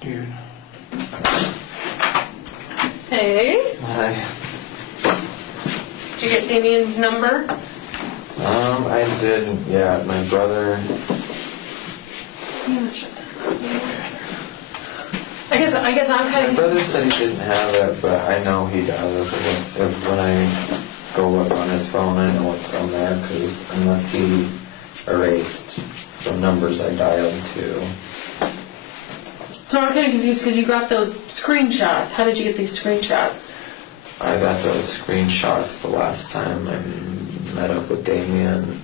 Dude. Hey. Hi. Did you get Damien's number? I did, yeah, my brother. Yeah, shut that. I guess I'm kind My of... brother said he didn't have it, but I know he does. If when I go look on his phone, I know what's on there, because unless he erased the numbers I dialed to. So I'm kind of confused because you got those screenshots. How did you get these screenshots? I got those screenshots the last time I met up with Damien.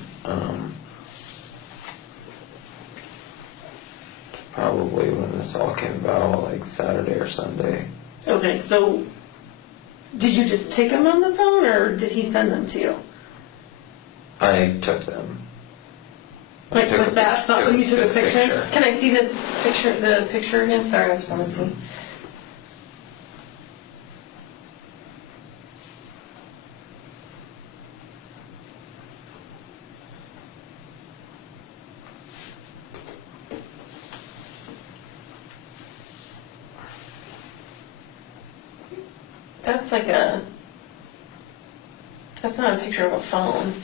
Probably when this all came about, like Saturday or Sunday. Okay, so did you just take them on the phone or did he send them to you? I took them. Like with that phone, you took a picture? Can I see this picture, the picture again? Sorry, I just want to see. That's not a picture of a phone.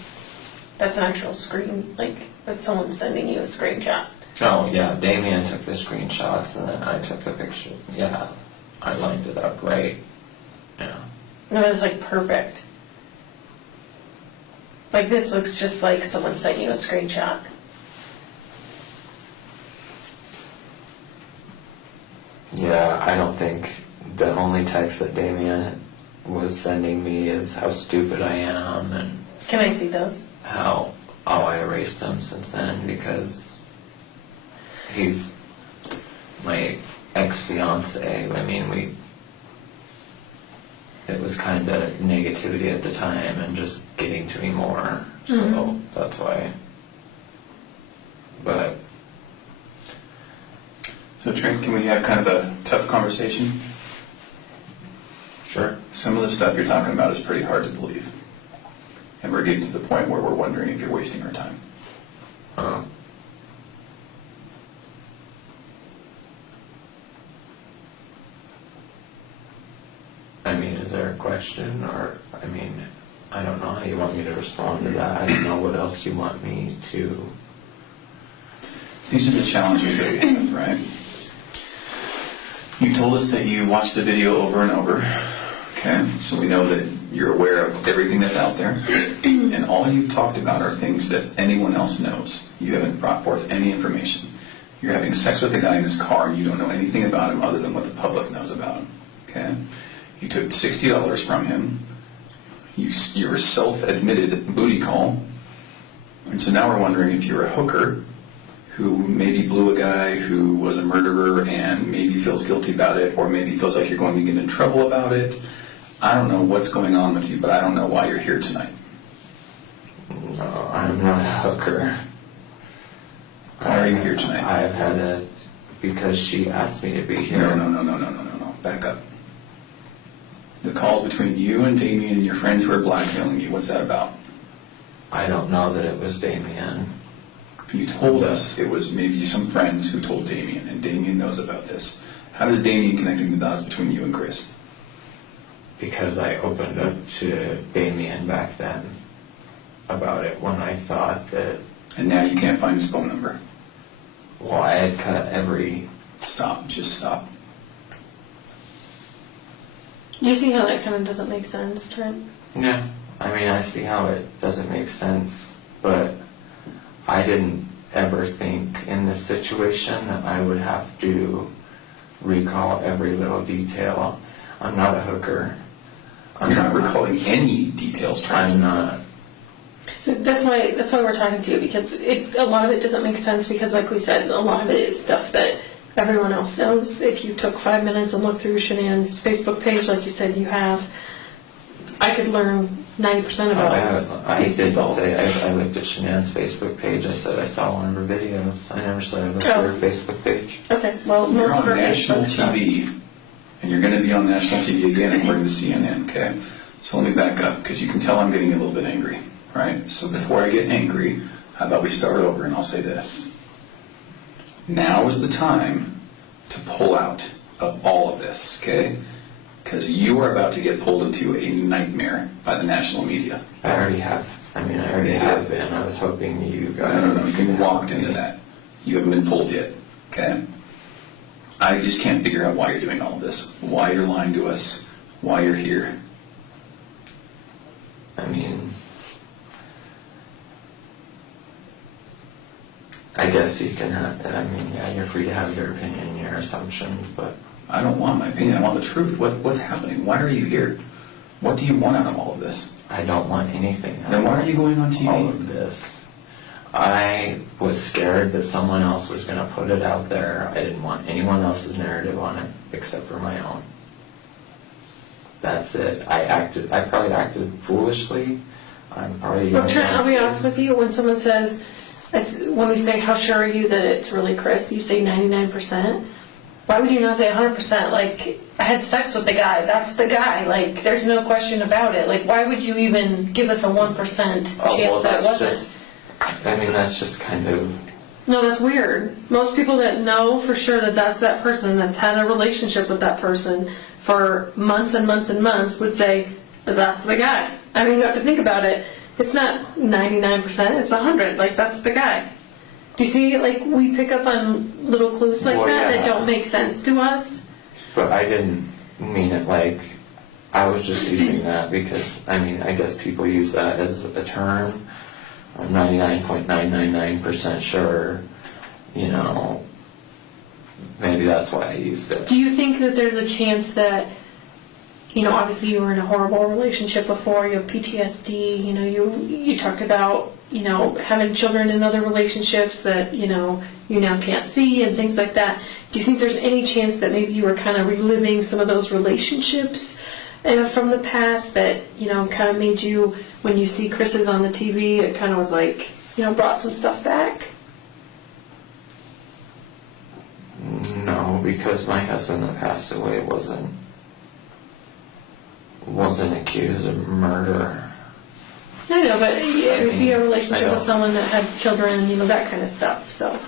That's an actual screen, like, that's someone sending you a screenshot. Oh, yeah, Damien took the screenshots and then I took the picture. Yeah, I lined it up right. Yeah. No, it's like perfect. Like this looks just like someone sent you a screenshot. Yeah, I don't think the only text that Damien was sending me is how stupid I am and Can I see those? how I erased him since then because he's my ex-fiance. I mean, it was kind of negativity at the time and just getting to me more, so that's why. But So Trent, can we have kind of a tough conversation? sure. Some of the stuff you're talking about is pretty hard to believe. And we're getting to the point where we're wondering if you're wasting our time. I mean, is there a question or, I mean, I don't know how you want me to respond to that. I don't know what else you want me to. These are the challenges that we have, right? You told us that you watched the video over and over, okay? So we know that you're aware of everything that's out there. And all you've talked about are things that anyone else knows. You haven't brought forth any information. You're having sex with a guy in his car and you don't know anything about him other than what the public knows about him, okay? You took $60 from him. You're a self-admitted booty call. And so now we're wondering if you're a hooker who maybe blew a guy who was a murderer and maybe feels guilty about it, or maybe feels like you're going to get in trouble about it. I don't know what's going on with you, but I don't know why you're here tonight. No, I'm not a hooker. Why are you here tonight? I've had it because she asked me to be here. No. Back up. The calls between you and Damien and your friends who are blackmailing you, what's that about? I don't know that it was Damien. You told us it was maybe some friends who told Damien, and Damien knows about this. How does Damien connecting the dots between you and Chris? Because I opened up to Damien back then about it when I thought that... And now you can't find his phone number. Well, I had cut every... Stop, just stop. You see how that kind of doesn't make sense, Trent? Yeah, I mean, I see how it doesn't make sense, but I didn't ever think in this situation that I would have to recall every little detail. I'm not a hooker. You're not recalling any details, Trent. I'm not. So that's why we're talking to you, because a lot of it doesn't make sense because, like we said, a lot of it is stuff that everyone else knows. If you took 5 minutes and looked through Shanann's Facebook page, like you said you have, I could learn 90% about I these didn't people. say I looked at Shanann's Facebook page. I said I saw one of her videos. I never said I looked at her Facebook page. Okay, well, You're most of on our national Facebook TV, and you're going to be on national TV again according to CNN, okay? So let me back up, because you can tell I'm getting a little bit angry, right? So before I get angry, how about we start over and I'll say this. Now is the time to pull out of all of this, okay? Because you are about to get pulled into a nightmare by the national media. I already have. I mean, I already have been. I was hoping you guys... No, you walked into that. You haven't been pulled yet, okay? I just can't figure out why you're doing all of this, why you're lying to us, why you're here. I mean, I guess you can have, I mean, yeah, you're free to have your opinion, your assumptions, but... I don't want my opinion, I want the truth. What's happening? Why are you here? What do you want out of all of this? I don't want anything. Then why are you going on TV? All of this. I was scared that someone else was going to put it out there. I didn't want anyone else's narrative on it except for my own. That's it. I probably acted foolishly. I'm probably... Well, Trent, I'll be honest with you, when someone says, when we say, how sure are you that it's really Chris, you say 99%. Why would you not say 100%? Like, I had sex with the guy. That's the guy. Like, there's no question about it. Like, why would you even give us a 1% chance that it wasn't? I mean, that's just kind of... No, that's weird. Most people that know for sure that that's that person, that's had a relationship with that person for months and months and months, would say, that's the guy. I mean, you have to think about it. It's not 99%, it's 100. Like, that's the guy. Do you see, like, we pick up on little clues like that don't make sense to us? But I didn't mean it like, I was just using that because, I mean, I guess people use that as a term. I'm 99.999% sure, you know, maybe that's why I used it. Do you think that there's a chance that, you know, obviously you were in a horrible relationship before, you have PTSD, you know, you talked about, you know, having children in other relationships that, you know, you now can't see and things like that. Do you think there's any chance that maybe you were kind of reliving some of those relationships from the past that, you know, kind of made you, when you see Chris's on the TV, it kind of was like, you know, brought some stuff back? No, because my husband that passed away wasn't accused of murder. I know, but if you have a relationship with someone that had children, you know, that kind of stuff, so.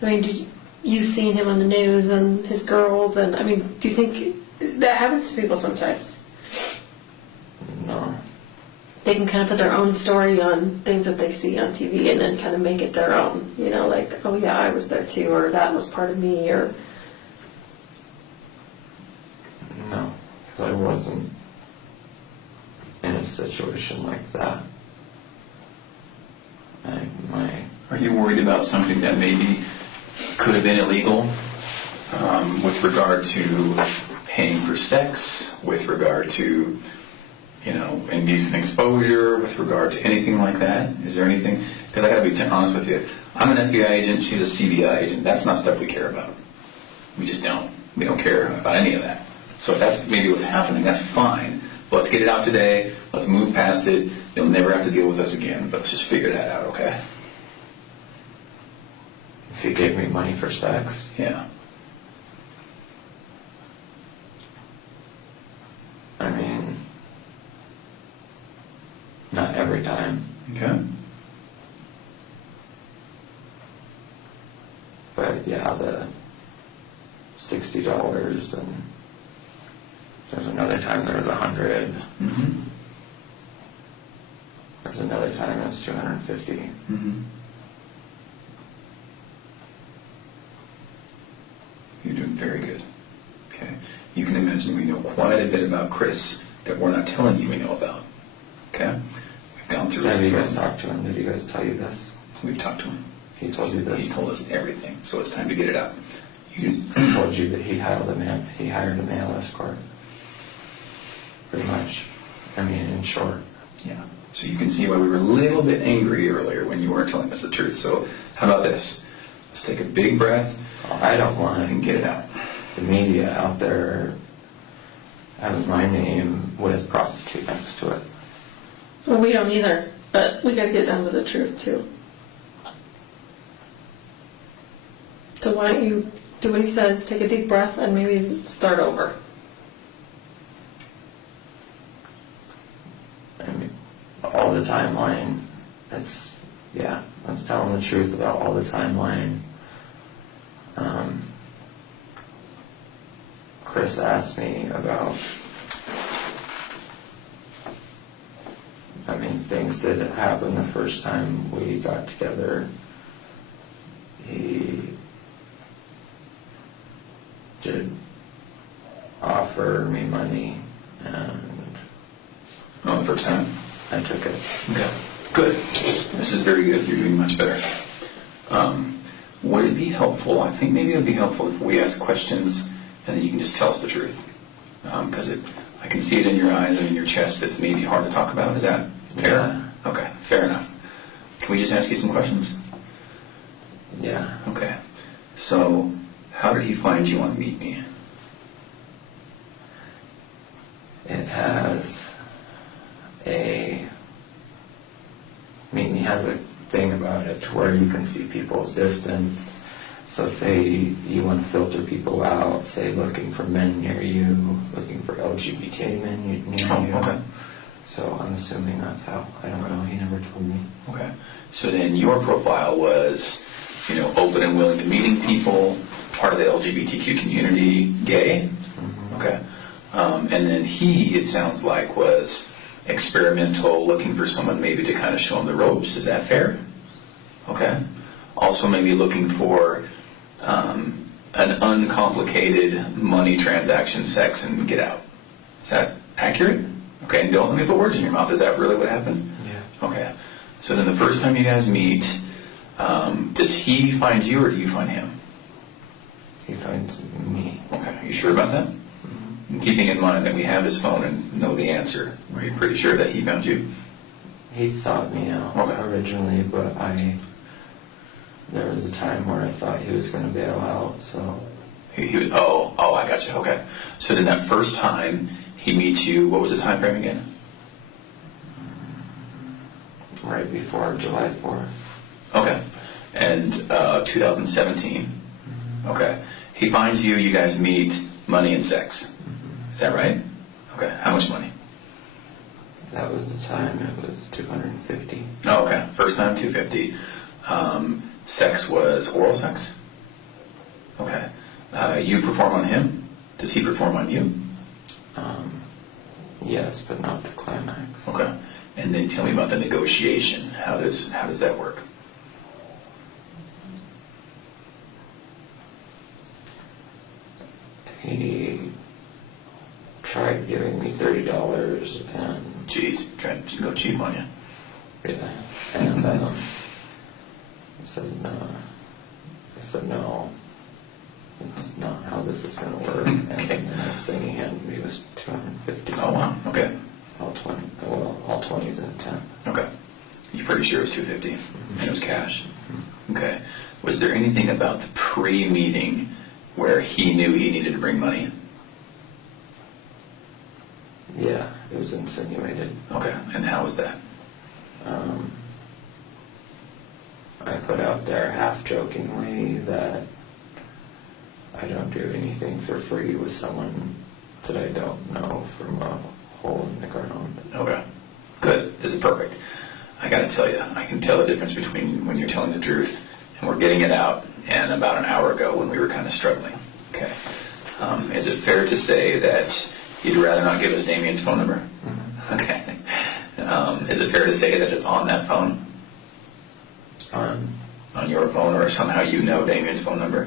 I mean, you've seen him on the news and his girls, and I mean, do you think that happens to people sometimes? No. They can kind of put their own story on things that they see on TV and then kind of make it their own, you know, like, oh yeah, I was there too, or that was part of me, or... No, because I wasn't in a situation like that. Are you worried about something that maybe could have been illegal with regard to paying for sex, with regard to, you know, indecent exposure, with regard to anything like that? Is there anything? Because I got to be honest with you. I'm an FBI agent. She's a CBI agent. That's not stuff we care about. We just don't. We don't care about any of that. So if that's maybe what's happening, that's fine. Let's get it out today. Let's move past it. You'll never have to deal with us again. But let's just figure that out, okay? If he gave me money for sex? Yeah. I mean, not every time. Okay. But yeah, the $60 and there's another time there was $100. Mm-hmm. There's another time it was $250. Mm-hmm. You're doing very good. Okay. You can imagine we know quite a bit about Chris that we're not telling you we know about. Okay? We've gone through his... Have you guys talked to him? Did you guys tell you this? We've talked to him. He told you this? He's told us everything, so it's time to get it out. He told you that he hired a male escort. Pretty much. I mean, in short. Yeah. So you can see why we were a little bit angry earlier when you weren't telling us the truth. So how about this? Let's take a big breath. I don't want and get it out. The media out there having my name with prostitute next to it. Well, we don't either, but we got to get down to the truth too. So why don't you do what he says, take a deep breath, and maybe start over. I mean, all the timeline, that's telling the truth about all the timeline. Chris asked me about, I mean, things did happen the first time we got together. He did offer me money, and Oh, the first time? I took it. Okay. Good. This is very good. You're doing much better. Would it be helpful, I think maybe it would be helpful if we ask questions and then you can just tell us the truth. Because I can see it in your eyes and in your chest that's maybe hard to talk about. Is that fair? Yeah. Okay, fair enough. Can we just ask you some questions? Yeah. Okay. So, how did he find you on Meet Me? It has Meet Me has a thing about it where you can see people's distance. So say you want to filter people out, say looking for men near you, looking for LGBT men near you. Okay. So I'm assuming that's how. I don't know. He never told me. Okay. So then your profile was, open and willing to meeting people, part of the LGBTQ community, gay. Mm-hmm. Okay. And then he, it sounds like, was experimental, looking for someone maybe to kind of show him the ropes. Is that fair? Okay. Also maybe looking for an uncomplicated money transaction, sex, and get out. Is that accurate? Okay, and don't let me put words in your mouth. Is that really what happened? Yeah. Okay. So then the first time you guys meet, does he find you or do you find him? He finds me. Okay. Are you sure about that? Mm-hmm. Keeping in mind that we have his phone and know the answer, are you pretty sure that he found you? He sought me out originally, but there was a time where I thought he was going to bail out, so. Oh, I got you. Okay. So then that first time he meets you, what was the time frame again? Right before July 4th. Okay. And 2017. Mm-hmm. Okay. He finds you, you guys meet, money and sex. Mm-hmm. Is that right? Okay. How much money? That was the time. It was $250. Oh, okay. First time, $250. Sex was oral sex? Okay. You perform on him? Does he perform on you? Yes, but not to climax. Okay. And then tell me about the negotiation. How does that work? He tried giving me $30 and Jeez, trying to go cheap on you. yeah, and I said no. I said no. It's not how this is going to work. And then the next thing he handed me was $250. Oh wow. Okay. All 20s and 10. Okay. You're pretty sure it was $250 and it was cash. Okay. Was there anything about the pre-meeting where he knew he needed to bring money? Yeah, it was insinuated. Okay. And how was that? I put out there half-jokingly that I don't do anything for free with someone that I don't know from a hole in the ground. Okay. Good. This is perfect. I got to tell you, I can tell the difference between when you're telling the truth and we're getting it out and about an hour ago when we were kind of struggling. Okay. Is it fair to say that you'd rather not give us Damien's phone number? Mm-hmm. Okay. Is it fair to say that it's on that phone? On your phone, or somehow you know Damien's phone number?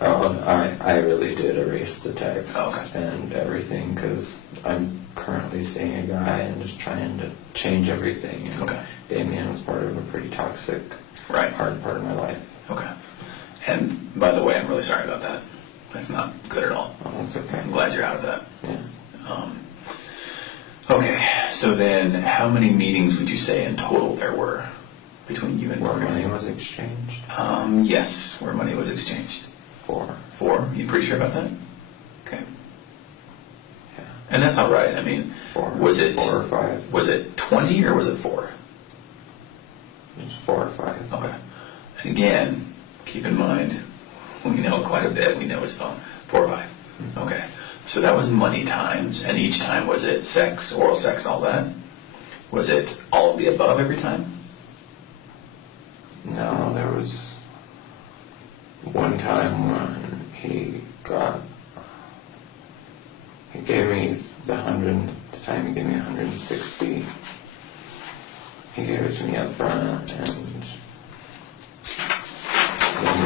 Oh, I really did erase the text Okay. and everything because I'm currently seeing a guy and just trying to change everything. And Okay. Damien was part of a pretty toxic, hard part of my life. Okay. And by the way, I'm really sorry about that. That's not good at all. Oh, it's okay. I'm glad you're out of that. Yeah. Okay, so then how many meetings would you say in total there were between you and Where Morgan? money was exchanged? Yes, where money was exchanged. 4. 4? You pretty sure about that? Okay. Yeah. And that's all right. I mean, 4. was it 4 or 5? Was it 20 or was it 4? It was 4 or 5. Okay. And again, keep in mind, we know quite a bit. We know his phone. 4 or 5. Mm-hmm. Okay. So that was money times, and each time was it sex, oral sex, all that? Was it all of the above every time? No, there was one time when he got time he gave me 160. He gave it to me up front, and then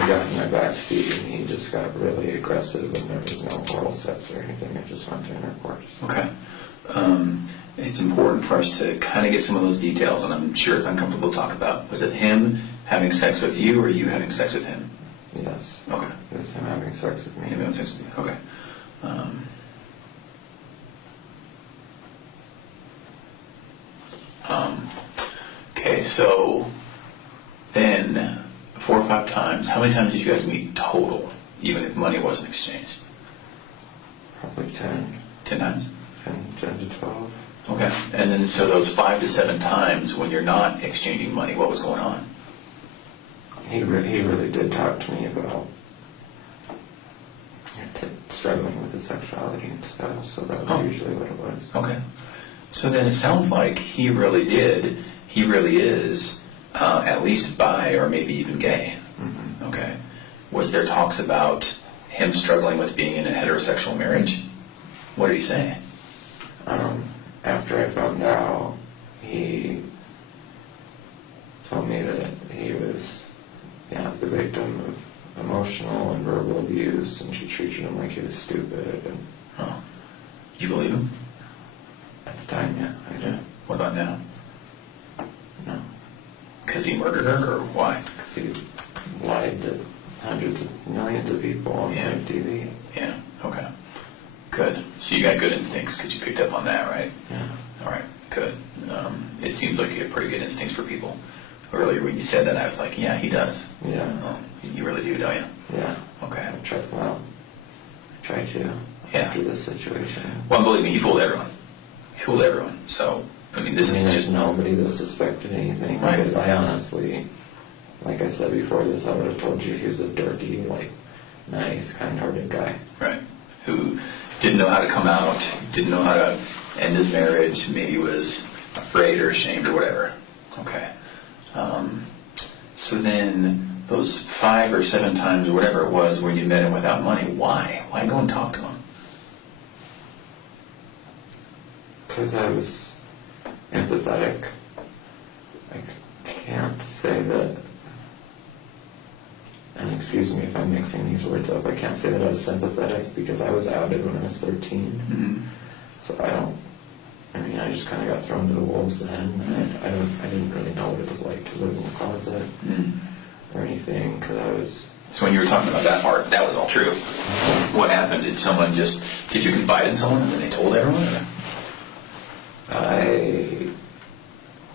we got in my back seat, and he just got really aggressive, and there was no oral sex or anything. It just went to intercourse. Okay. It's important for us to kind of get some of those details, and I'm sure it's uncomfortable to talk about. Was it him having sex with you, or you having sex with him? Yes. Okay. It was him having sex with me. Him having sex with you. Okay. Okay, so then 4 or 5 times, how many times did you guys meet total, even if money wasn't exchanged? Probably 10. 10 times? 10 to 12. Okay, and then so those 5 to 7 times when you're not exchanging money, what was going on? He really did talk to me about struggling with his sexuality and stuff, so that was usually what it was. Okay, so then it sounds like he really is at least bi or maybe even gay. Mm-hmm. Okay, was there talks about him struggling with being in a heterosexual marriage? What did he say? After I found out, he told me that he was the victim of emotional and verbal abuse, and she treated him like he was stupid. And Did you believe him? at the time, yeah, I did. What about now? No, Because he murdered her, or why? because he lied to hundreds of millions of people on live TV. Yeah, okay. Good. So you got good instincts because you picked up on that, right? Yeah. All right, good. It seems like you have pretty good instincts for people. Earlier when you said that, I was like, yeah, he does. Yeah. Oh, you really do, don't you? Yeah. Okay. I try to after this situation. Well, believe me, he fooled everyone. He fooled everyone. So, I mean, this is there's just... nobody that suspected anything. Right. Because I honestly, like I said before this, I would have told you he was a dirty, nice, kind-hearted guy. Right. Who didn't know how to come out, didn't know how to end his marriage, maybe was afraid or ashamed or whatever. Okay. So then, those 5 or 7 times or whatever it was where you met him without money, why? Why go and talk to him? Because I was empathetic. I can't say that, and excuse me if I'm mixing these words up, I can't say that I was sympathetic because I was outed when I was 13. Mm-hmm. So I just kind of got thrown to the wolves then. I didn't really know what it was like to live in the closet or anything, because I was... So when you were talking about that part, that was all true. What happened? Did you confide in someone and then they told everyone? Or?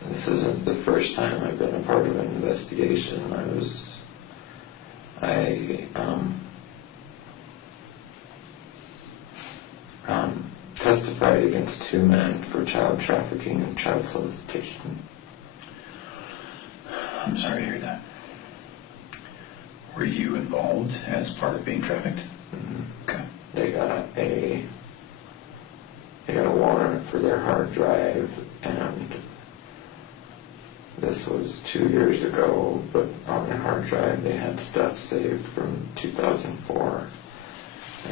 This isn't the first time I've been a part of an investigation. I testified against 2 men for child trafficking and child solicitation. I'm sorry to hear that. Were you involved as part of being trafficked? Mm-hmm. Okay. They got a warrant for their hard drive, and this was 2 years ago, but on their hard drive they had stuff saved from 2004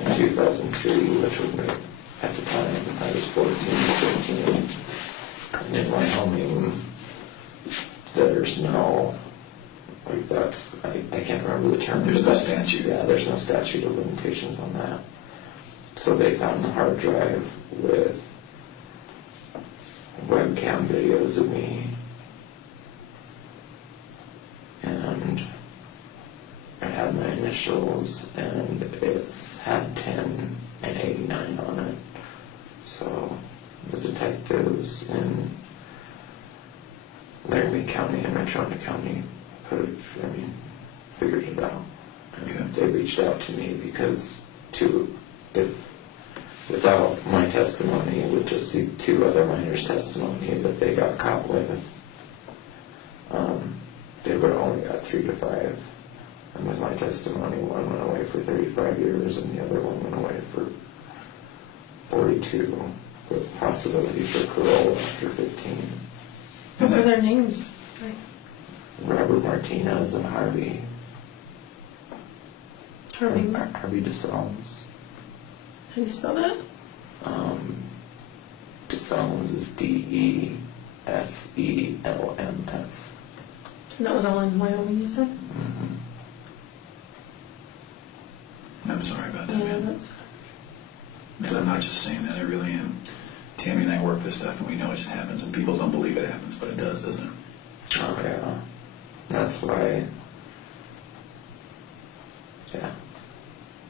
and 2003, which would make, at the time, I was 14, 15, and in Wyoming, there's no, I can't remember the term. There's no statute. Yeah, there's no statute of limitations on that. So they found the hard drive with webcam videos of me, and it had my initials, and it's had 10 and 89 on it. So the detectives in Laramie County and Metro County figured it out. And they reached out to me because without my testimony, with just the 2 other minors' testimony that they got caught with, they would have only got 3 to 5. And with my testimony, one went away for 35 years and the other one went away for 42, with possibility for parole after 15. What were their names? Robert Martinez and Harvey. Harvey DeSalms. How do you spell that? DeSalms. Deselms is Deselms. And that was all in Wyoming, you said? Mm-hmm. I'm sorry about that, Yeah, man. that's... And I'm not just saying that, I really am. Tammy and I work this stuff and we know it just happens and people don't believe it happens, but it does, doesn't it? Oh yeah, that's why. Yeah,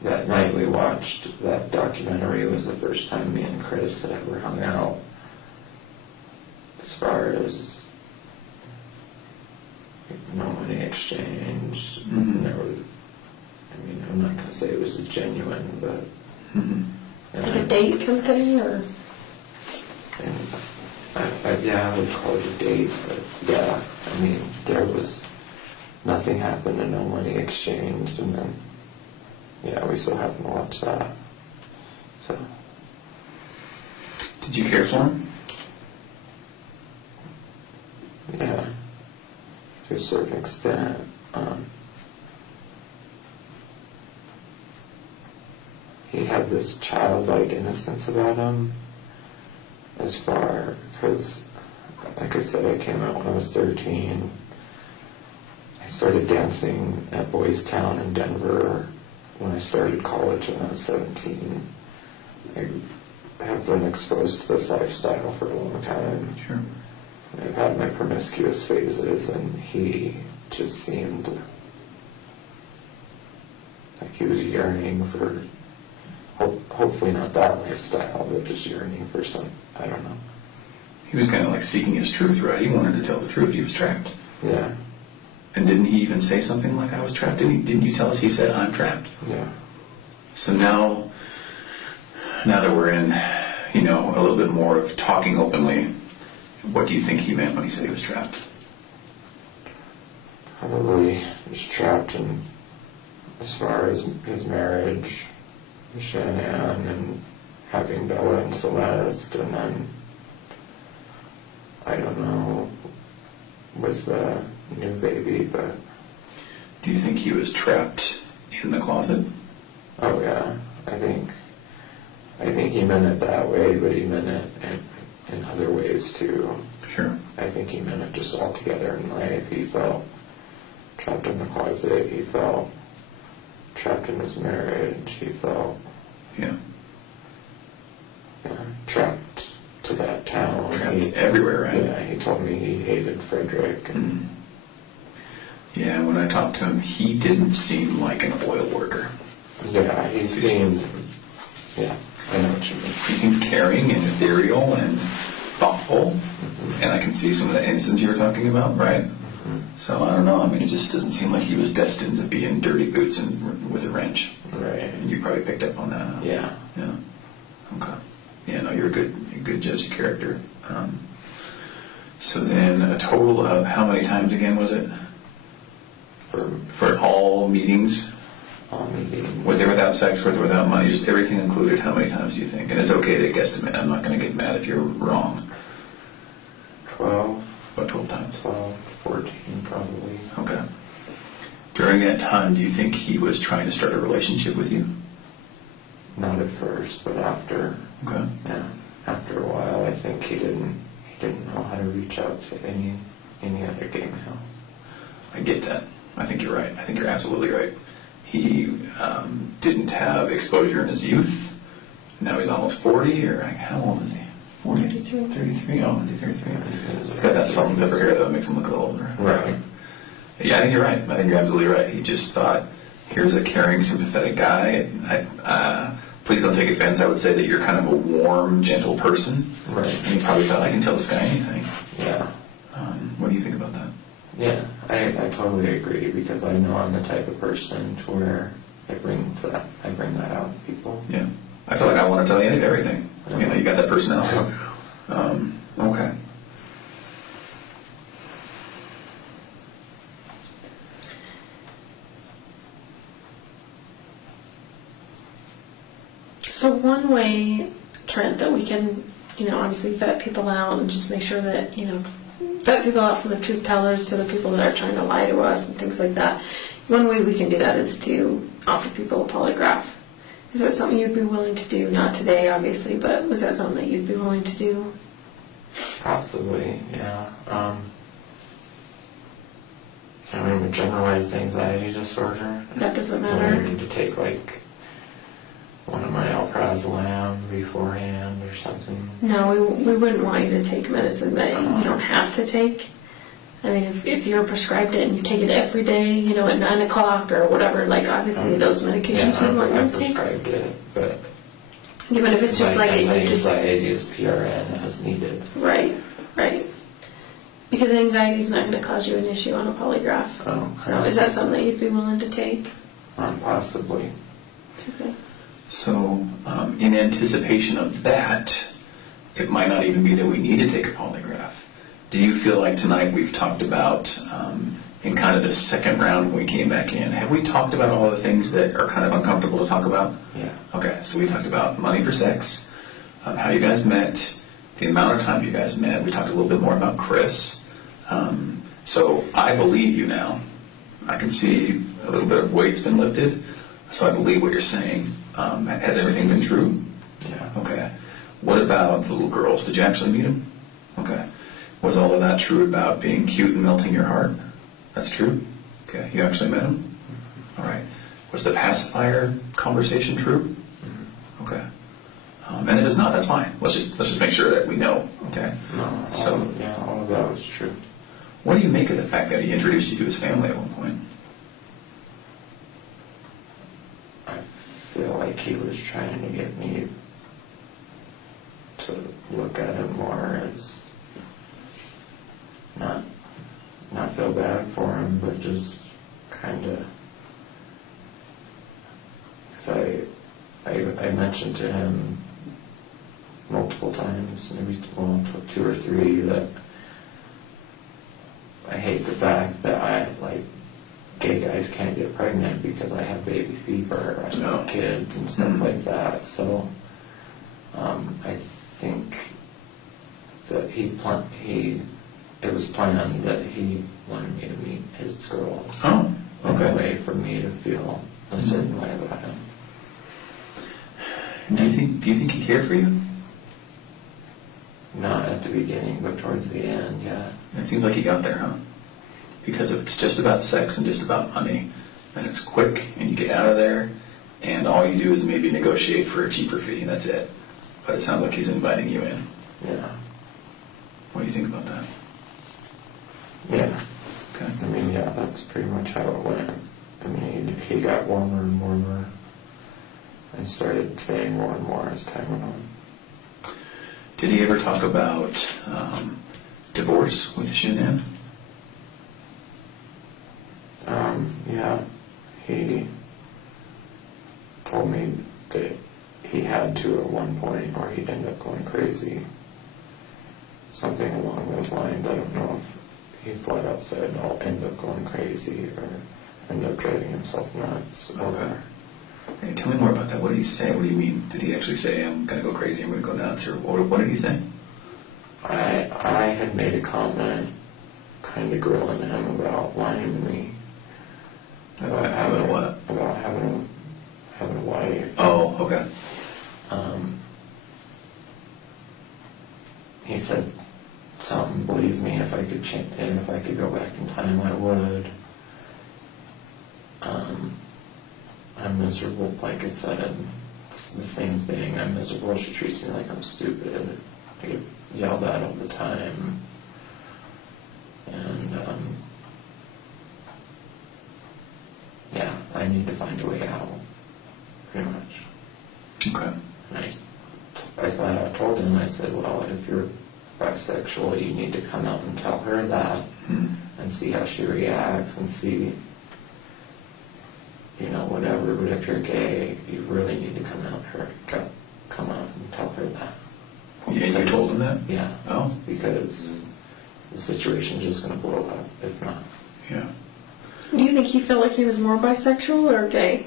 that night we watched that documentary was the first time me and Chris had ever hung out. As far as no money exchange, Mm-hmm. there was. I mean, I'm not gonna say it was a genuine, but. Mm-hmm. Like a date kind of thing, or? And yeah, I would call it a date, but yeah, I mean, there was nothing happened and no money exchanged, and then, yeah, we still haven't watched that. So, Did you care for him? yeah, to a certain extent. He had this childlike innocence about him, as far, because, like I said, I came out when I was 13. I started dancing at Boys Town in Denver when I started college when I was 17. I have been exposed to this lifestyle for a long time. Sure. I've had my promiscuous phases, and he just seemed like he was yearning for, hopefully not that lifestyle, but just yearning for some, I don't know. He was kind of like seeking his truth, right? He wanted to tell the truth. He was trapped. Yeah, And didn't he even say something like, I was trapped? Didn't you tell us he said, I'm trapped? yeah. So now that we're in, a little bit more of talking openly, what do you think he meant when he said he was trapped? Probably just trapped in, as far as his marriage, Shannon, and having Bella and Celeste, and then, I don't know, with the new baby, but... Do you think he was trapped in the closet? Oh yeah, I think he meant it that way, but he meant it in other ways too. Sure. I think he meant it just altogether in life. He felt trapped in the closet, he felt trapped in his marriage, he felt Yeah. trapped to that town. Trapped everywhere, right? Yeah, he told me he hated Frederick. And Yeah, when I talked to him, he didn't seem like an oil worker. yeah, he seemed, yeah, I know what you mean. He seemed caring and ethereal and thoughtful, and I can see some of the innocence you were talking about, right? So I don't know, it just doesn't seem like he was destined to be in dirty boots and with a wrench. Right. And you probably picked up on that, huh? Yeah. Yeah. Okay. Yeah, no, you're a good judge of character. So then a total of how many times again was it? For all meetings? All meetings. With or without sex, with or without money, just everything included, how many times do you think? And it's okay to guesstimate, I'm not going to get mad if you're wrong. 12. About 12 times. 12, 14 probably. Okay. During that time, do you think he was trying to start a relationship with you? Not at first, but after. Okay. Yeah. After a while, I think he didn't know how to reach out to any other gay male. I get that. I think you're right. I think you're absolutely right. He didn't have exposure in his youth. Now he's almost 40, or how old is he? 40? 33. 33? Oh, is he 33? He's got that salt and pepper hair that makes him look a little older. Right. Yeah, I think you're right. I think you're absolutely right. He just thought, here's a caring, sympathetic guy. Please don't take offense. I would say that you're kind of a warm, gentle person. Right. And he probably thought, I can tell this guy anything. Yeah. What do you think about that? Yeah, I totally agree, because I know I'm the type of person to where I bring that out in people. Yeah. I feel like I want to tell you everything. You got that personality. Okay. So one way, Trent, that we can, obviously vet people out and just make sure that, vet people out from the truth tellers to the people that are trying to lie to us and things like that. One way we can do that is to offer people a polygraph. Is that something you'd be willing to do? Not today, obviously, but was that something that you'd be willing to do? Possibly, yeah. I mean, with generalized anxiety disorder, That doesn't I matter. need to take like one of my alprazolam beforehand or something. No, we wouldn't want you to take medicine that you don't have to take. I mean, if you're prescribed it and you take it every day, you know, at 9 o'clock or whatever, like obviously those medications we want you I to take. prescribed it, but Even if it's just my like you just anxiety is PRN as needed. right. Because anxiety is not going to cause you an issue on a polygraph. Oh, So is that something that you'd be willing to take? Possibly. Okay. So, in anticipation of that, it might not even be that we need to take a polygraph. Do you feel like tonight we've talked about, in kind of the second round when we came back in, have we talked about all the things that are kind of uncomfortable to talk about? Yeah. Okay, so we talked about money for sex, how you guys met, the amount of times you guys met. We talked a little bit more about Chris. So I believe you now. I can see a little bit of weight's been lifted, so I believe what you're saying. Has everything been true? Yeah. Okay. What about the little girls? Did you actually meet them? Okay. Was all of that true about being cute and melting your heart? That's true? Okay. You actually met them? All right. Was the pacifier conversation true? Okay. And if it's not, that's fine. Let's just make sure that we know. Okay. No, So all of that was true. what do you make of the fact that he introduced you to his family at one point? I feel like he was trying to get me to look at him more as not feel bad for him, but just kind of, because I mentioned to him multiple times, maybe two or three, that I hate the fact that gay guys can't get pregnant because I have baby fever, I have kids and stuff like that. So I think that it was planned that he wanted me to meet his girls. Oh, okay. In a way for me to feel a certain way about him. Do you think he cared for you? Not at the beginning, but towards the end, yeah. It seems like he got there, huh? Because if it's just about sex and just about money, then it's quick and you get out of there, and all you do is maybe negotiate for a cheaper fee, and that's it. But it sounds like he's inviting you in. Yeah. What do you think about that? Yeah. Okay. I mean, yeah, that's pretty much how it went. I mean, he got warmer and warmer and started saying more and more as time went on. Did he ever talk about divorce with Shanann? Yeah, he told me that he had to at one point or he'd end up going crazy. Something along those lines. I don't know if he flat out said, I'll end up going crazy or end up driving himself nuts. Okay. Hey, tell me more about that. What did he say? What do you mean? Did he actually say, I'm going to go crazy, I'm going to go nuts? Or what did he say? I had made a comment kind of grilling him about lying to me. About having a what? About having a wife. Oh, okay. He said something, believe me, if I could change, and if I could go back in time, I would. I'm miserable, like I said. It's the same thing. I'm miserable. She treats me like I'm stupid. I get yelled at all the time. And, yeah, I need to find a way out, pretty much. Okay. And I told him, I said, well, if you're bisexual, you need to come out and tell her that and see how she reacts and see, whatever. But if you're gay, you really need to come out and tell her that. Yeah, you told him that? Yeah. Oh. Because the situation's just going to blow up if not. Yeah. Do you think he felt like he was more bisexual or gay?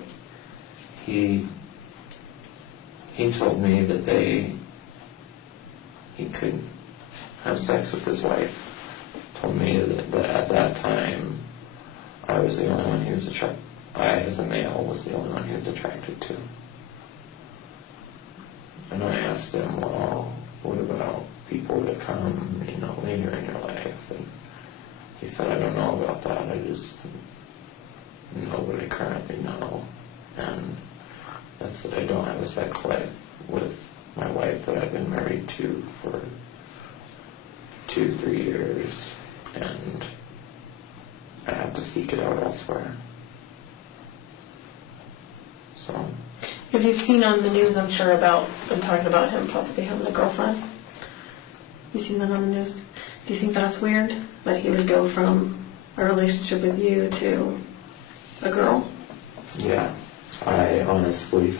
He told me that he could have sex with his wife. Told me that at that time I was the only one he was attracted. I, as a male, was the only one he was attracted to. And I asked him, well, what about people that come, later in your life. And he said, I don't know about that. I just know what I currently know. And that's that I don't have a sex life with my wife that I've been married to for 2-3 years. And I have to seek it out elsewhere. So. If you've seen on the news, I'm sure, about them talking about him possibly having a girlfriend. You seen that on the news? Do you think that's weird? That he would go from a relationship with you to a girl? Yeah. I honestly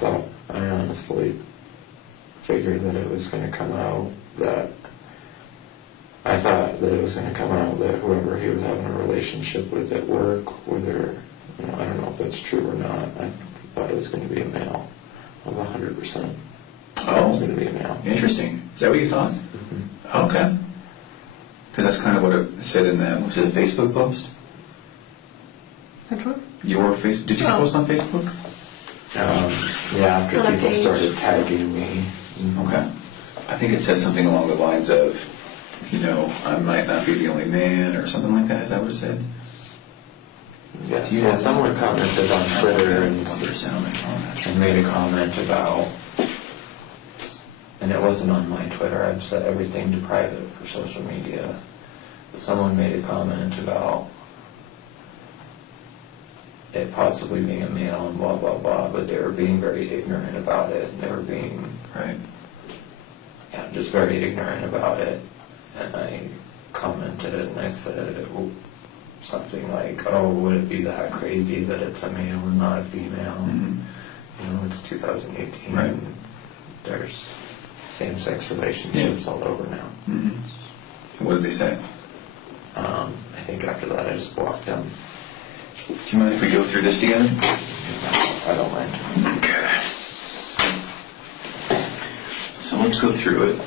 figured that it was going to come out that I thought that it was going to come out that whoever he was having a relationship with at work, whether, I don't know if that's true or not, I thought it was going to be a male. I was 100%. It was going to be a male. Interesting. Is that what you thought? Mm-hmm. Okay. Because that's kind of what it said in that, was it a Facebook post? Which one? Your Facebook? Did you post on Facebook? Yeah, after On a people page. started tagging me. Okay. I think it said something along the lines of, I might not be the only man, or something like that. Is that what it said? Yes. Well, someone commented on Twitter and made a comment about, and it wasn't on my Twitter, I've set everything to private for social media, but someone made a comment about it possibly being a male and blah, blah, blah, but they were being very ignorant about it, and they were being, just very ignorant about it, and I commented and I said, something like, would it be that crazy that it's a male and not a female? Mm-hmm. It's 2018. Right. And there's same-sex relationships all over now. Mm-hmm. What did they say? I think after that I just blocked them. Do you mind if we go through this together? I don't mind. Okay. So let's go through it.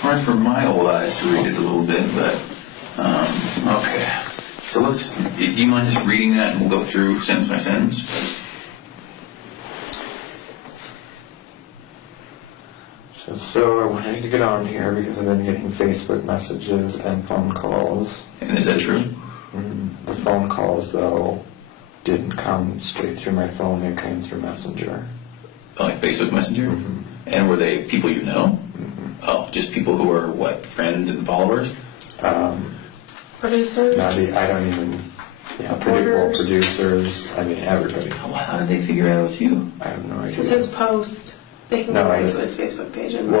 Hard for my old eyes to read it a little bit, but okay. So do you mind just reading that and we'll go through sentence by sentence? So I wanted to get on here because I've been getting Facebook messages and phone calls. And is that true? The phone calls, though, didn't come straight through my phone. They came through Messenger. Like Facebook Messenger? Mm-hmm. And were they people you know? Mm-hmm. Oh, just people who are, friends and followers? Producers? I don't even... producers, everybody. How did they figure out it was you? I have no idea. Because his post, they can go into his Facebook page and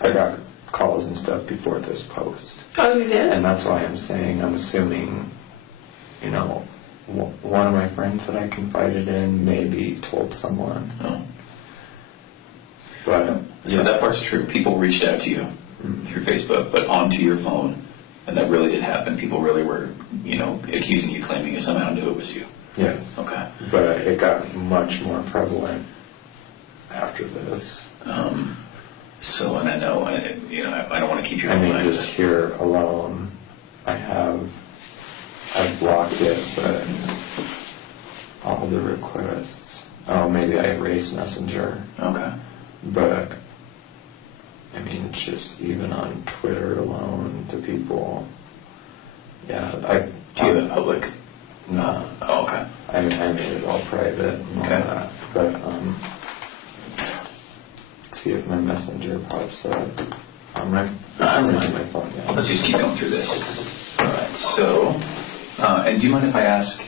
I got calls and stuff before this post. Oh, you did? And that's why I'm assuming, one of my friends that I confided in maybe told someone. Oh. But So that part's true. People reached out to you through Facebook, but onto your phone, and that really did happen. People really were, accusing you, claiming you somehow knew it was you. Yes. Okay. But it got much more prevalent after this. So, and I know, I don't want to keep you in mind. Just here alone, I've blocked it, but all the requests. Maybe I erased Messenger. Okay. But, just even on Twitter alone, the people, Do you have it public? No. Oh, okay. I made it all private and all that. But, see if my Messenger pops up on my phone. Yeah. Let's just keep going through this. All right, so, and do you mind if I ask,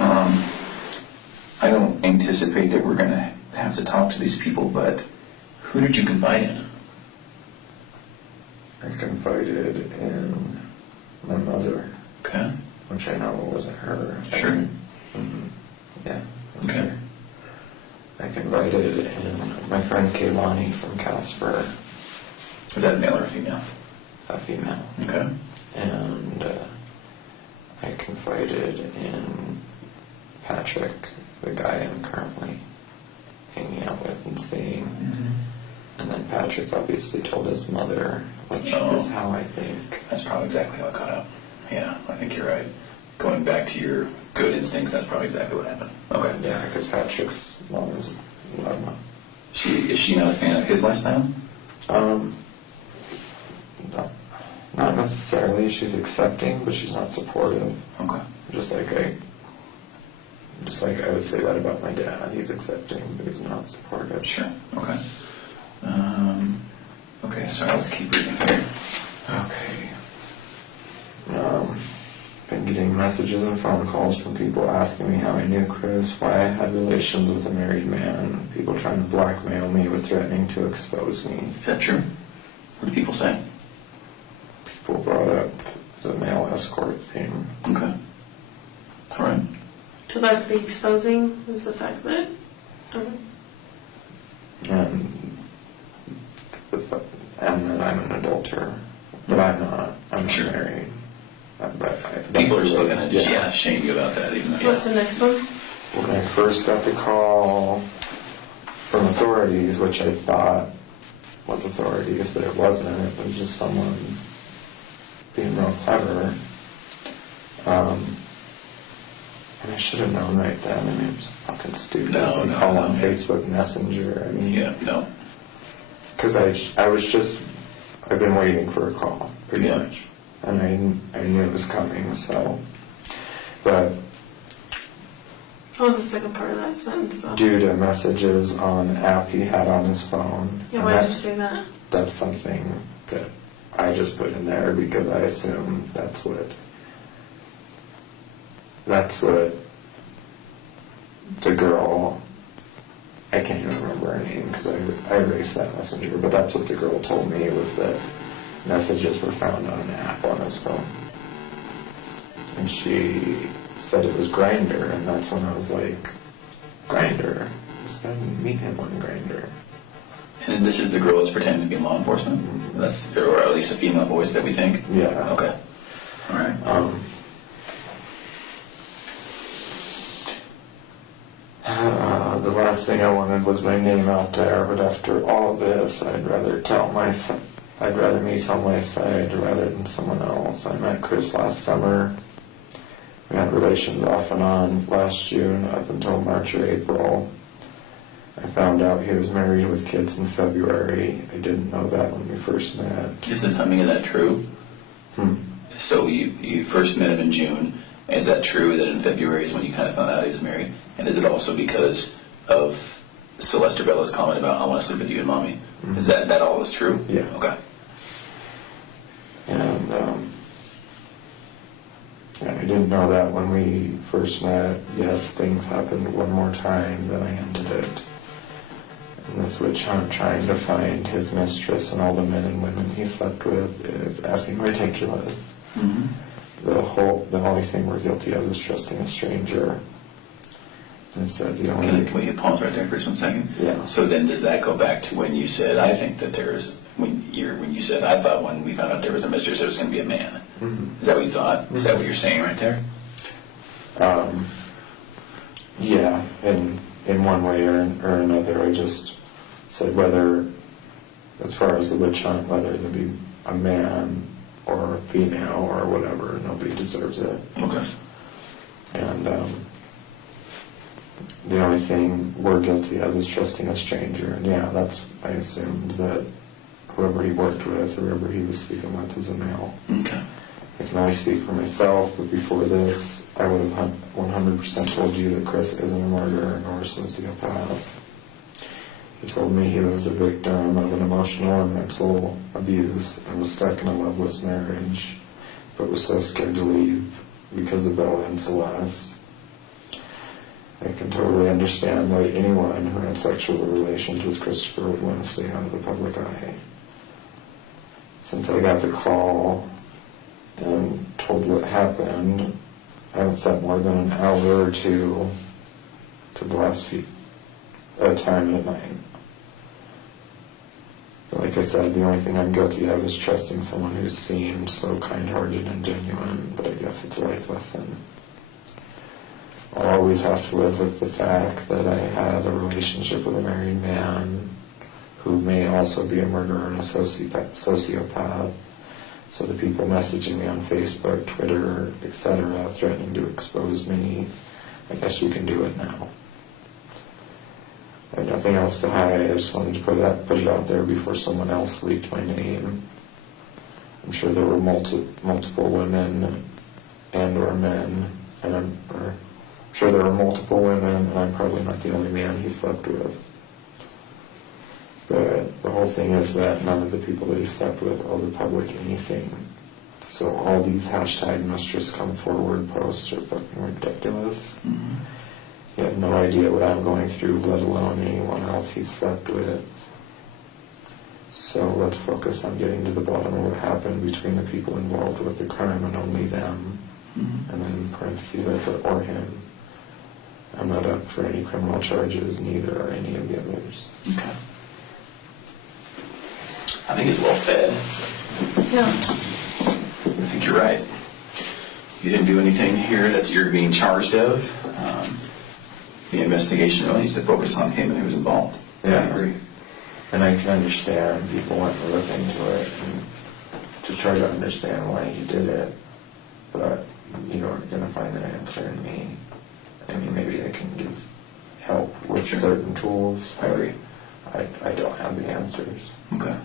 I don't anticipate that we're going to have to talk to these people, but who did you confide in? I confided in my mother. Okay. Which I know wasn't her. Sure. Yeah. Okay. Sure. I confided in my friend Kaylani from Casper. Is that a male or a female? A female. Okay. And I confided in Patrick, the guy I'm currently hanging out with and seeing. And then Patrick obviously told his mother, which is how I think. That's probably exactly how it got out. Yeah, I think you're right. Going back to your good instincts, that's probably exactly what happened. Okay. Yeah, because Patrick's mom is a loud mom. Is she not a fan of his lifestyle? No, not necessarily. She's accepting, but she's not supportive. Okay. Just like I would say that about my dad. He's accepting, but he's not supportive. Sure. Okay. Okay, sorry, let's keep reading here. Okay. Been getting messages and phone calls from people asking me how I knew Chris, why I had relations with a married man, people trying to blackmail me with threatening to expose me. Is that true? What do people say? People brought up the male escort thing. Okay. All right. So that's the exposing, is the fact that, And that I'm an adulterer. But I'm not. I'm not married. People are still going to just shame you about that. Even so what's the next one? When I first got the call from authorities, which I thought was authorities, but it wasn't. It was just someone being real clever. And I should have known right then. I mean, it was fucking stupid. No, call on Facebook Messenger. I mean, yeah, no. Because I've been waiting for a call, pretty much. And I knew it was coming, so. But What was the second part of that sentence, though? due to messages on the app he had on his phone. Yeah, why did you say that? That's something that I just put in there because I assume that's what the girl, I can't even remember her name because I erased that messenger, but that's what the girl told me, was that messages were found on an app on his phone. And she said it was Grindr, and that's when I was like, Grindr? I was going to meet him on Grindr. And this is the girl that's pretending to be law enforcement? Mm-hmm. That's, or at least a female voice that we think? Yeah. Okay. All right. The last thing I wanted was my name out there, but after all of this, I'd rather me tell my side rather than someone else. I met Chris last summer. We had relations off and on last June up until March or April. I found out he was married with kids in February. I didn't know that when we first met. Is the timing of that true? So you first met him in June. Is that true that in February is when you kind of found out he was married? And is it also because of Sylvester Bella's comment about, I want to sleep with you and mommy? Is that all is true? Yeah. Okay. And I didn't know that when we first met. Yes, things happened one more time, then I ended it. And this witch hunt trying to find his mistress and all the men and women he slept with is asking ridiculous. Mm-hmm. The only thing we're guilty of is trusting a stranger. Instead, Can we pause right there for just 1 second? Yeah. So then does that go back to when you said, I think that there's, when you said, I thought when we found out there was a mistress, there was going to be a man. Mm-hmm. Is that what you thought? Is that what you're saying right there? Yeah, in one way or another. I just said whether, as far as the witch hunt, whether it be a man or a female or whatever, nobody deserves it. Okay. And the only thing we're guilty of is trusting a stranger. And yeah, I assumed that whoever he worked with, whoever he was sleeping with, was a male. Okay. I can only speak for myself, but before this, I would have 100% told you that Chris isn't a murderer nor a sociopath. He told me he was the victim of an emotional and mental abuse and was stuck in a loveless marriage, but was so scared to leave because of Bella and Celeste. I can totally understand why anyone who had sexual relations with Christopher would want to stay out of the public eye. Since I got the call and told what happened, I haven't slept more than an hour or two to the last time at night. But like I said, the only thing I'm guilty of is trusting someone who seemed so kind-hearted and genuine, but I guess it's a life lesson. I'll always have to live with the fact that I had a relationship with a married man who may also be a murderer and a sociopath. So the people messaging me on Facebook, Twitter, etc., threatening to expose me, I guess you can do it now. I had nothing else to hide. I just wanted to put it out there before someone else leaked my name. I'm sure there were multiple women and/or men, and I'm sure there were multiple women, and I'm probably not the only man he slept with. But the whole thing is that none of the people that he slept with owe the public anything. So all these hashtag must just come forward posts are fucking ridiculous. Mm-hmm. You have no idea what I'm going through, let alone anyone else he slept with. So let's focus on getting to the bottom of what happened between the people involved with the crime and only them. Mm-hmm. And then in parentheses I put or him. I'm not up for any criminal charges, neither are any of the others. Okay. I think it's well said. Yeah. I think you're right. You didn't do anything here that you're being charged of. The investigation really needs to focus on him and who's involved. Yeah. I agree. And I can understand people want to look into it and to try to understand why he did it, but you aren't going to find an answer in me. I mean, maybe they can give help with certain tools. I agree. I don't have the answers. Okay.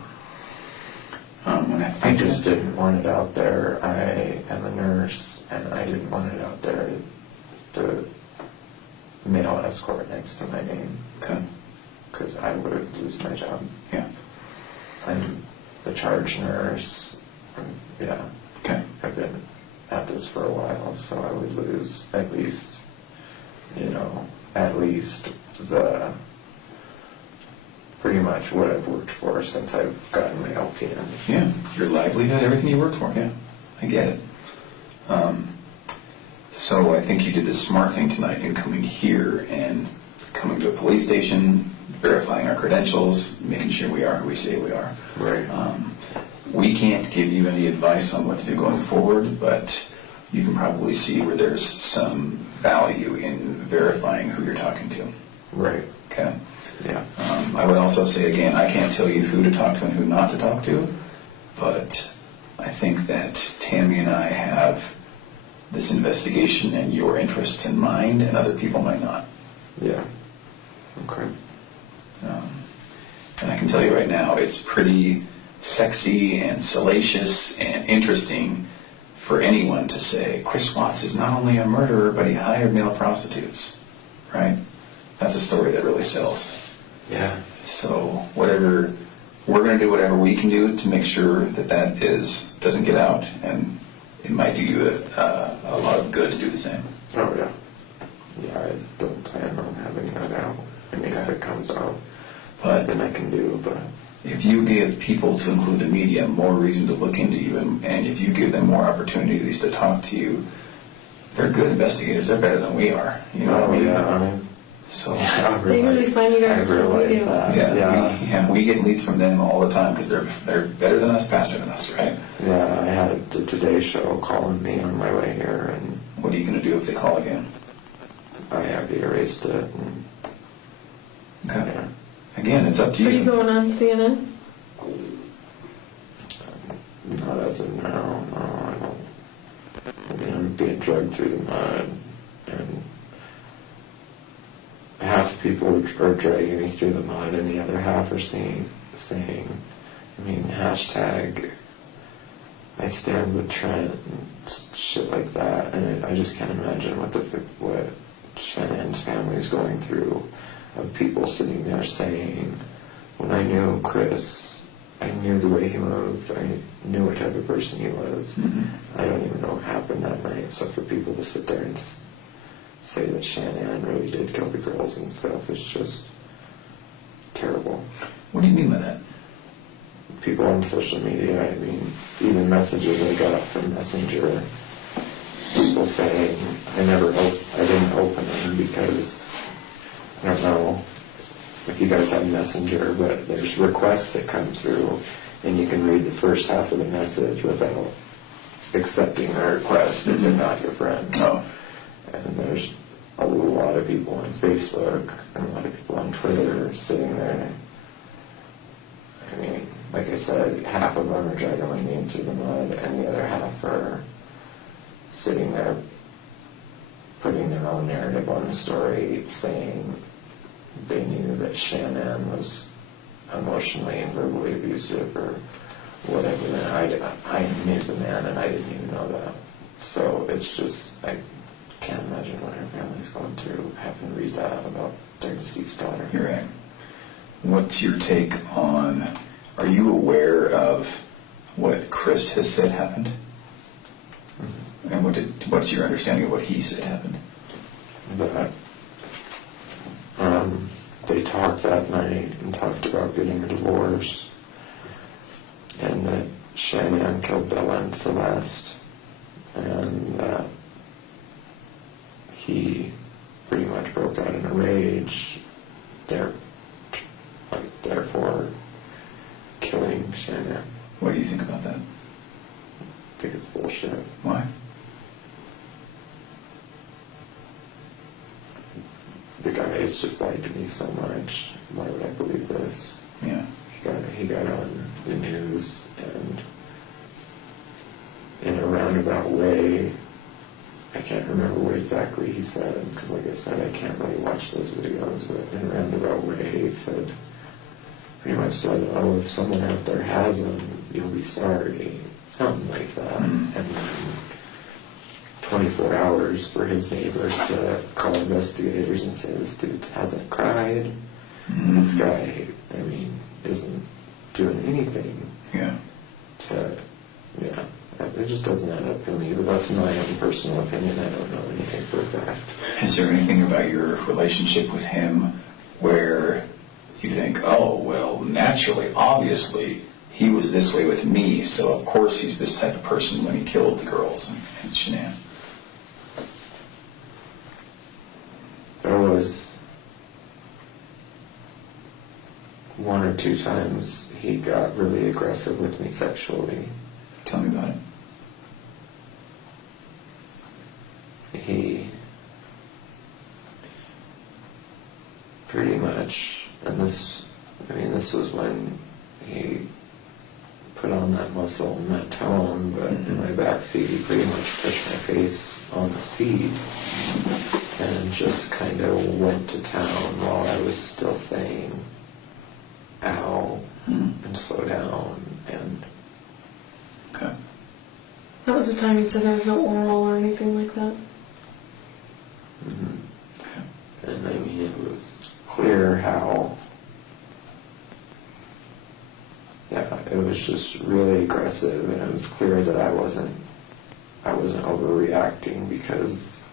I just didn't want it out there. I am a nurse, and I didn't want it out there to male escort next to my name. Okay. Because I would lose my job. Yeah. I'm the charge nurse. Yeah. Okay. I've been at this for a while, so I would lose at least the pretty much what I've worked for since I've gotten my LPN. Yeah. Your livelihood, everything you worked for. Yeah. I get it. So I think you did the smart thing tonight in coming here and coming to a police station, verifying our credentials, making sure we are who we say we are. Right. We can't give you any advice on what to do going forward, but you can probably see where there's some value in verifying who you're talking to. Right. Okay? Yeah. I would also say, again, I can't tell you who to talk to and who not to talk to, but I think that Tammy and I have this investigation and your interests in mind, and other people might not. Yeah. Okay. And I can tell you right now, it's pretty sexy and salacious and interesting for anyone to say, Chris Watts is not only a murderer, but he hired male prostitutes, right? That's a story that really sells. Yeah. So we're going to do whatever we can do to make sure that doesn't get out, and it might do you a lot of good to do the same. Oh, yeah. Yeah, I don't plan on having that out. I mean, if it comes out, But then I can do, but... If you give people, to include the media, more reason to look into you, and if you give them more opportunities to talk to you, they're good investigators. They're better than we are. You know what I mean? Yeah, So They usually find you guys I before we realize do. that. we get leads from them all the time because they're better than us, faster than us, right? Yeah, I had the Today Show calling me on my way here, and What are you going to do if they call again? I already erased it. And, Okay. yeah. Again, it's up to Are you you. going on CNN? Not as of now, no, I don't. I mean, I'm being dragged through the mud, and half the people are dragging me through the mud, and the other half are saying, I mean, hashtag I stand with Trent and shit like that, and I just can't imagine what Shannon's family is going through, of people sitting there saying, when I knew Chris, I knew the way he moved, I knew what type of person he was. Mhm. I don't even know what happened that night, so for people to sit there and say that Shannon really did kill the girls and stuff, it's just terrible. What do you mean by that? People on social media, I mean, even messages I got from Messenger, people saying I didn't open them because, I don't know if you guys have Messenger, but there's requests that come through, and you can read the first half of the message without accepting the request if they're not your friend. Oh. And there's a lot of people on Facebook and a lot of people on Twitter sitting there. I mean, like I said, half of them are dragging my name through the mud, and the other half are sitting there putting their own narrative on the story, saying they knew that Shannon was emotionally and verbally abusive or whatever. And I knew the man, and I didn't even know that. So it's just, I can't imagine what her family's going through having to read that about their deceased daughter. You're right. What's your take on, are you aware of what Chris has said happened? Mm-hmm. And what's your understanding of what he said happened? That they talked that night and talked about getting a divorce, and that Shannon killed Bella and Celeste, and that he pretty much broke out in a rage, therefore killing Shannon. What do you think about that? I think it's bullshit. Why? The guy has just lied to me so much. Why would I believe this? Yeah. He got on the news, and in a roundabout way, I can't remember what exactly he said, because like I said, I can't really watch those videos, but in a roundabout way, he pretty much said, oh, if someone out there has them, you'll be sorry. Something like that. Mm-hmm. And then 24 hours for his neighbors to call investigators and say this dude hasn't cried. Mm-hmm. This guy, I mean, isn't doing anything. Yeah. It just doesn't add up for me, but that's my own personal opinion. I don't know anything for a fact. Is there anything about your relationship with him where you think, oh, well, naturally, obviously, he was this way with me, so of course he's this type of person when he killed the girls and Shanann? There was one or two times he got really aggressive with me sexually. Tell me about it. He pretty much, and this was when he put on that muscle and that tone, but in my backseat he pretty much pushed my face on the seat and just kind of went to town while I was still saying ow and slow down. And okay. That was the time you said there was no oral or anything like that? Mm-hmm. And I mean, it was clear how, it was just really aggressive, and it was clear that I wasn't overreacting, because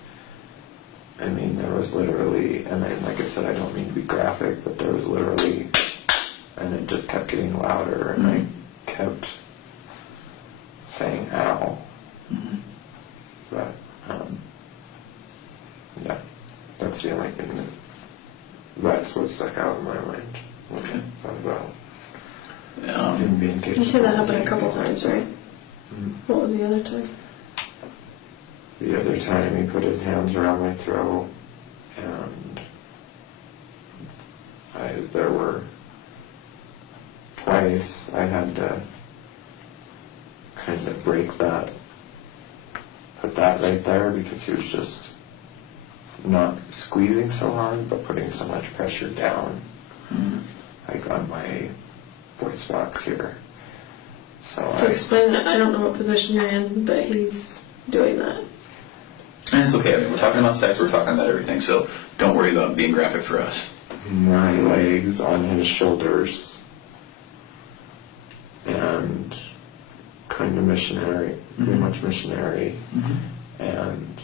I mean, there was literally, and like I said, I don't mean to be graphic, but there was literally, and it just kept getting louder, and I kept saying ow. Mm-hmm. But that's the only thing that's what stuck out in my mind when I thought about him being capable. You said that happened a couple times, right? Mm-hmm. What was the other time? The other time he put his hands around my throat, and there were twice I had to kind of break that, put that right there, because he was just not squeezing so hard, but putting so much pressure down, like on my voice box here. So to explain that, I don't know what position you're in, but he's doing that. And it's okay. I mean, we're talking about sex. We're talking about everything. So don't worry about being graphic for us. My legs on his shoulders, and kind of missionary, pretty much missionary, and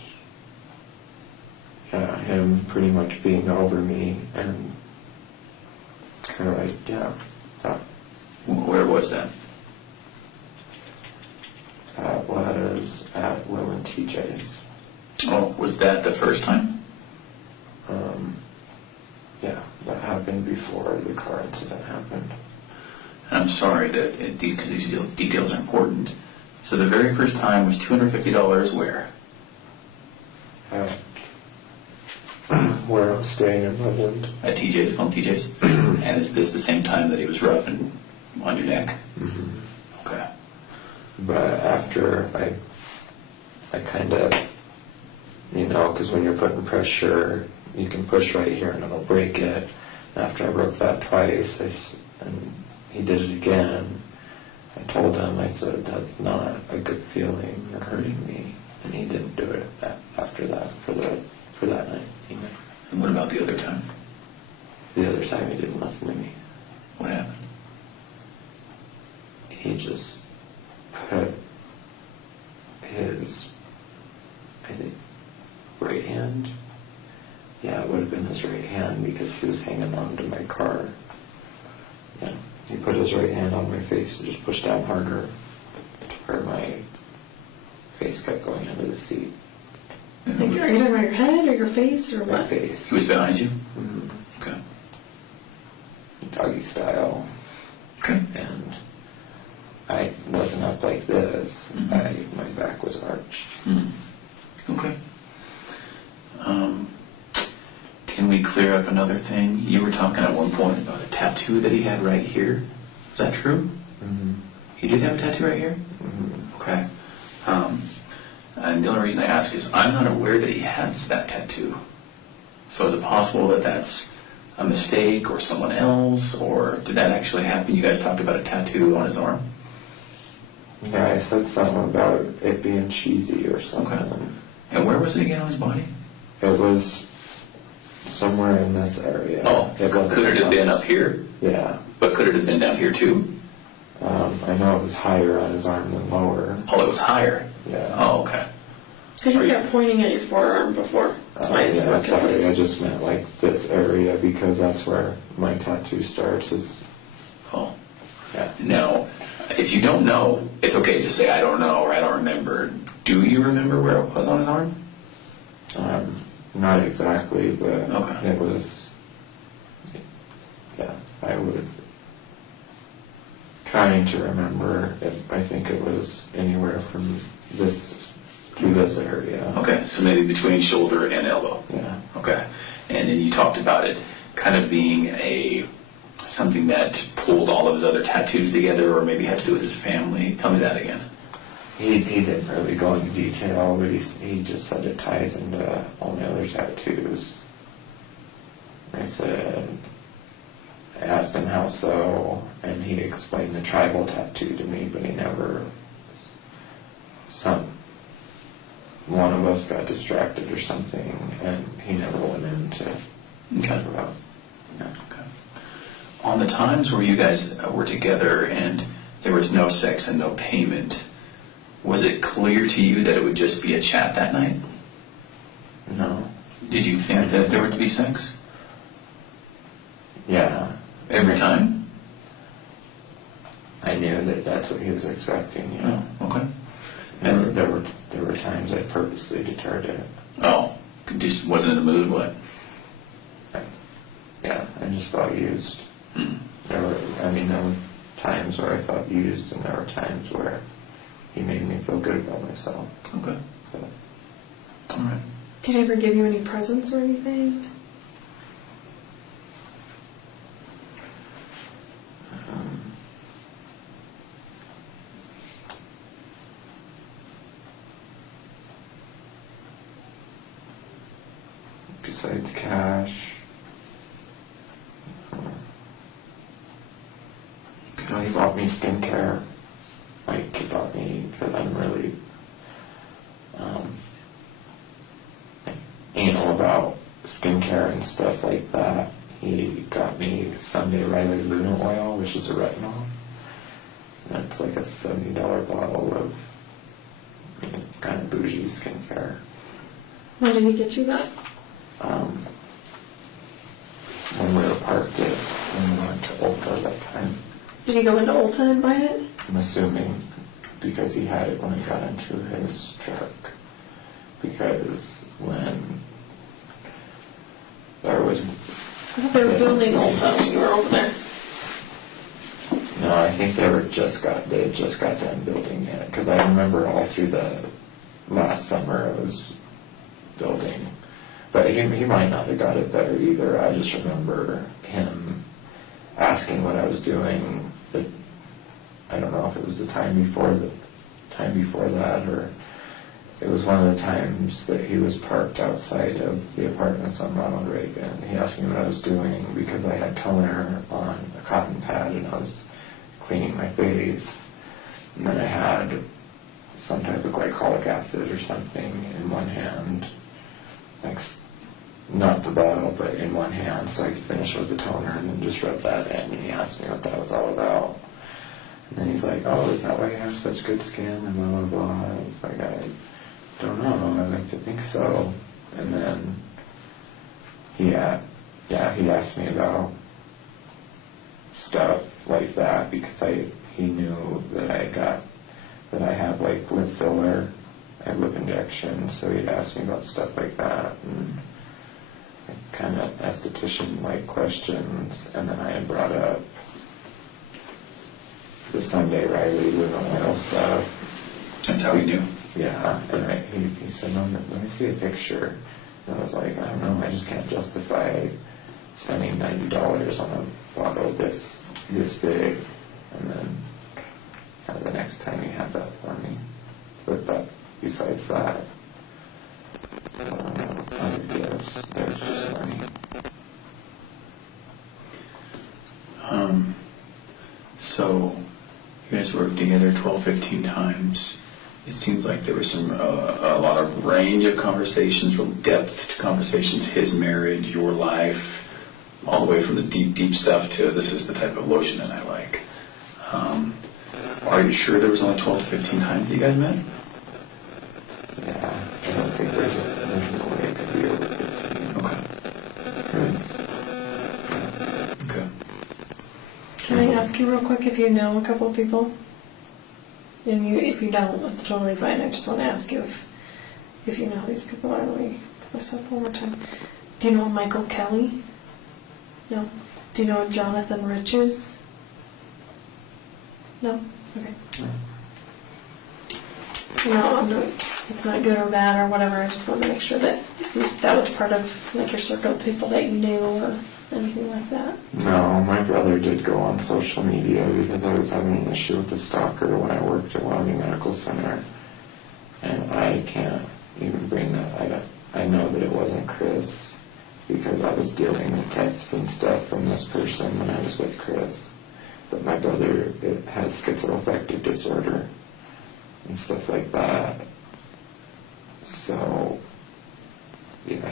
him pretty much being over me, and kind of like, that. Where was that? That was at Will and TJ's. Oh, was that the first time? That happened before the car incident happened. I'm sorry, because these details are important. So the very first time was $250 where? Where I'm staying in Loveland. At TJ's, home TJ's? And is this the same time that he was rough and on your neck? Mm-hmm. Okay. But after I kind of, because when you're putting pressure, you can push right here and it'll break it. After I broke that twice, and he did it again, I told him, I said, that's not a good feeling, you're hurting me. And he didn't do it after that, for that night. And what about the other time? The other time he didn't listen to me. What happened? He just put his, I think, right hand. Yeah, it would have been his right hand because he was hanging on to my car. Yeah, he put his right hand on my face and just pushed down harder to where my face kept going into the seat. Like, are you talking about your head or your face or My what? face. He was behind you? Mhm. Okay. Doggy style. Okay. And I wasn't up like this. Mhm. My back was arched. Okay. Can we clear up another thing? You were talking at one point about a tattoo that he had right here. Is that true? Mm-hmm. He did have a tattoo right here? Mm-hmm. Okay. And the only reason I ask is I'm not aware that he has that tattoo. So is it possible that that's a mistake or someone else, or did that actually happen? You guys talked about a tattoo on his arm? Yeah, I said something about it being cheesy or something. Okay. And where was it again on his body? It was somewhere in this area. Oh, It wasn't could it have been much. up here? Yeah. But could it have been down here too? I know it was higher on his arm than lower. Oh, it was higher. Yeah. Oh, okay. Because you kept pointing at your forearm before. That's why it's Yeah, more sorry, I confused. just meant like this area because that's where my tattoo starts is, Oh. yeah. Now, if you don't know, it's okay. Just say, I don't know, or I don't remember. Do you remember where it was on his arm? Not exactly, but Okay. it was, yeah, I would, trying to remember, I think it was anywhere from this to this area. Okay, so maybe between shoulder and elbow. Yeah. Okay. And then you talked about it kind of being something that pulled all of his other tattoos together, or maybe had to do with his family. Tell me that again. He didn't really go into detail, but he just said it ties into all my other tattoos. I asked him how so, and he explained the tribal tattoo to me, but he never, one of us got distracted or something, and he never went into talk about. No. Okay. On the times where you guys were together and there was no sex and no payment, was it clear to you that it would just be a chat that night? No. Did you think that there would be sex? Yeah. Every time? I knew that that's what he was expecting, yeah. Oh, okay. There were times I purposely deterred it. Oh, just wasn't in the mood, what? Yeah, I just felt used. Hmm. There were times where I felt used, and there were times where he made me feel good about myself. Okay. So, All right. Did he ever give you any presents or anything? besides cash, he bought me skincare. Like, he bought me, because I'm really anal about skincare and stuff like that. He got me Sunday Riley Luna oil, which is a retinol. That's like a $70 bottle of kind of bougie skincare. When did he get you that? When we were parked at, when we went to Ulta that time. Did he go into Ulta and buy it? I'm assuming because he had it when I got into his truck. Because when there was... I thought they were building Ulta when you were over there. No, I think they had just got done building it. Because I remember all through the last summer it was building. But he might not have got it there either. I just remember him asking what I was doing. I don't know if it was the time before that, or it was one of the times that he was parked outside of the apartments on Ronald Reagan. He asked me what I was doing because I had toner on a cotton pad and I was cleaning my face. And then I had some type of glycolic acid or something in one hand, like not the bottle, but in one hand, so I could finish with the toner and then just rub that in. And he asked me what that was all about. And then he's like, "Oh, is that why you have such good skin?" And blah, blah, blah. And it's like, "I don't know, I like to think so." And then he asked me about stuff like that because he knew that I have like lip filler and lip injections, so he'd ask me about stuff like that and kind of esthetician like questions. And then I had brought up the Sunday Riley living oil stuff. That's how he knew. Yeah, and he said, "No, let me see a picture." And I was like, "I don't know, I just can't justify spending $90 on a bottle this big." And then the next time he had that for me. But besides that, other gifts, there's just money. So you guys worked together 12, 15 times. It seems like there was a lot of range of conversations, real depth to conversations, his marriage, your life, all the way from the deep, deep stuff to this is the type of lotion that I like. Are you sure there was only 12 to 15 times that you guys met? Yeah, I don't think there's no way it could be over 15. Okay. Okay. Can I ask you real quick if you know a couple of people? And if you don't, it's totally fine. I just want to ask you if you know who these people are. Let me put this up one more time. Do you know Michael Kelly? No. Do you know Jonathan Riches? No? Okay. No, it's not good or bad or whatever. I just want to make sure that, see if that was part of like your circle of people that you knew or anything like that. No, my brother did go on social media because I was having an issue with the stalker when I worked at Wyoming Medical Center. And I can't even bring that. I know that it wasn't Chris because I was dealing with text and stuff from this person when I was with Chris. But my brother has schizoaffective disorder and stuff like that. So, yeah,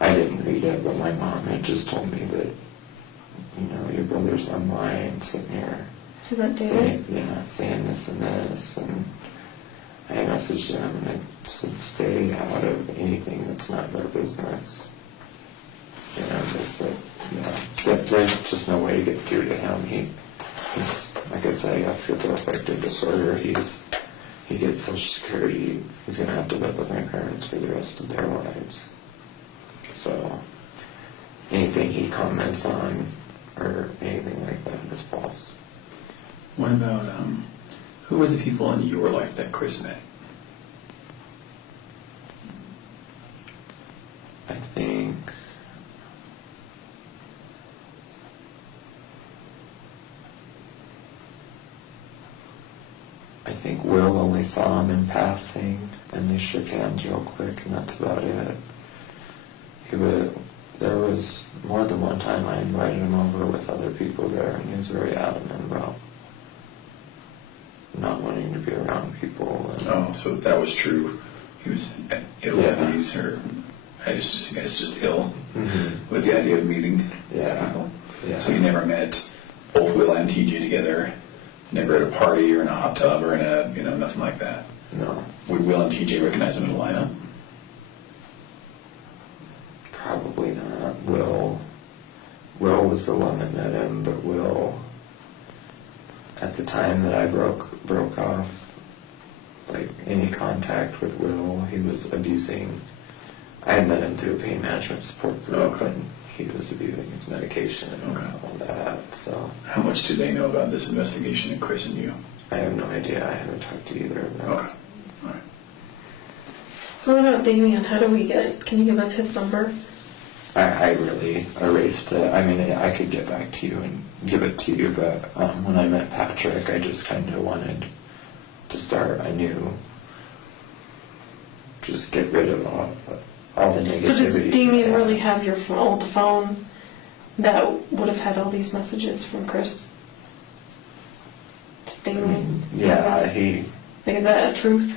I didn't read it, but my mom had just told me that, your brother's online sitting here saying this and this, and I messaged him and I said, "Stay out of anything that's not their business." Just said, there's just no way to get through to him. He's, like I said, he has schizoaffective disorder. He gets Social Security. He's going to have to live with my parents for the rest of their lives. So anything he comments on or anything like that is false. What about, who were the people in your life that Chris met? I think Will only saw him in passing, and they shook hands real quick, and that's about it. There was more than one time I invited him over with other people there, and he was very adamant about not wanting to be around people. Oh, so that was true. He was ill at ease, or I guess just ill with the idea of meeting people. Yeah. So you never met both Will and TJ together. Never at a party or in a hot tub or in a, nothing like that. No. Would Will and TJ recognize him in a lineup? Probably not. Will was the one that met him, but Will, at the time that I broke off, like, any contact with Will, he was abusing. I had met him through a pain management support group, and he was abusing his medication and all that, so. How much do they know about this investigation and Chris and you? I have no idea. I haven't talked to either of them. Okay. All right. So what about Damien? How do we can you give us his number? I really erased it. I mean, I could get back to you and give it to you, but when I met Patrick, I just kind of wanted to start. I knew just get rid of all the negativity. So does Damien really have your phone, the phone that would have had all these messages from Chris? Does Damien? Yeah, he... Like, is that a truth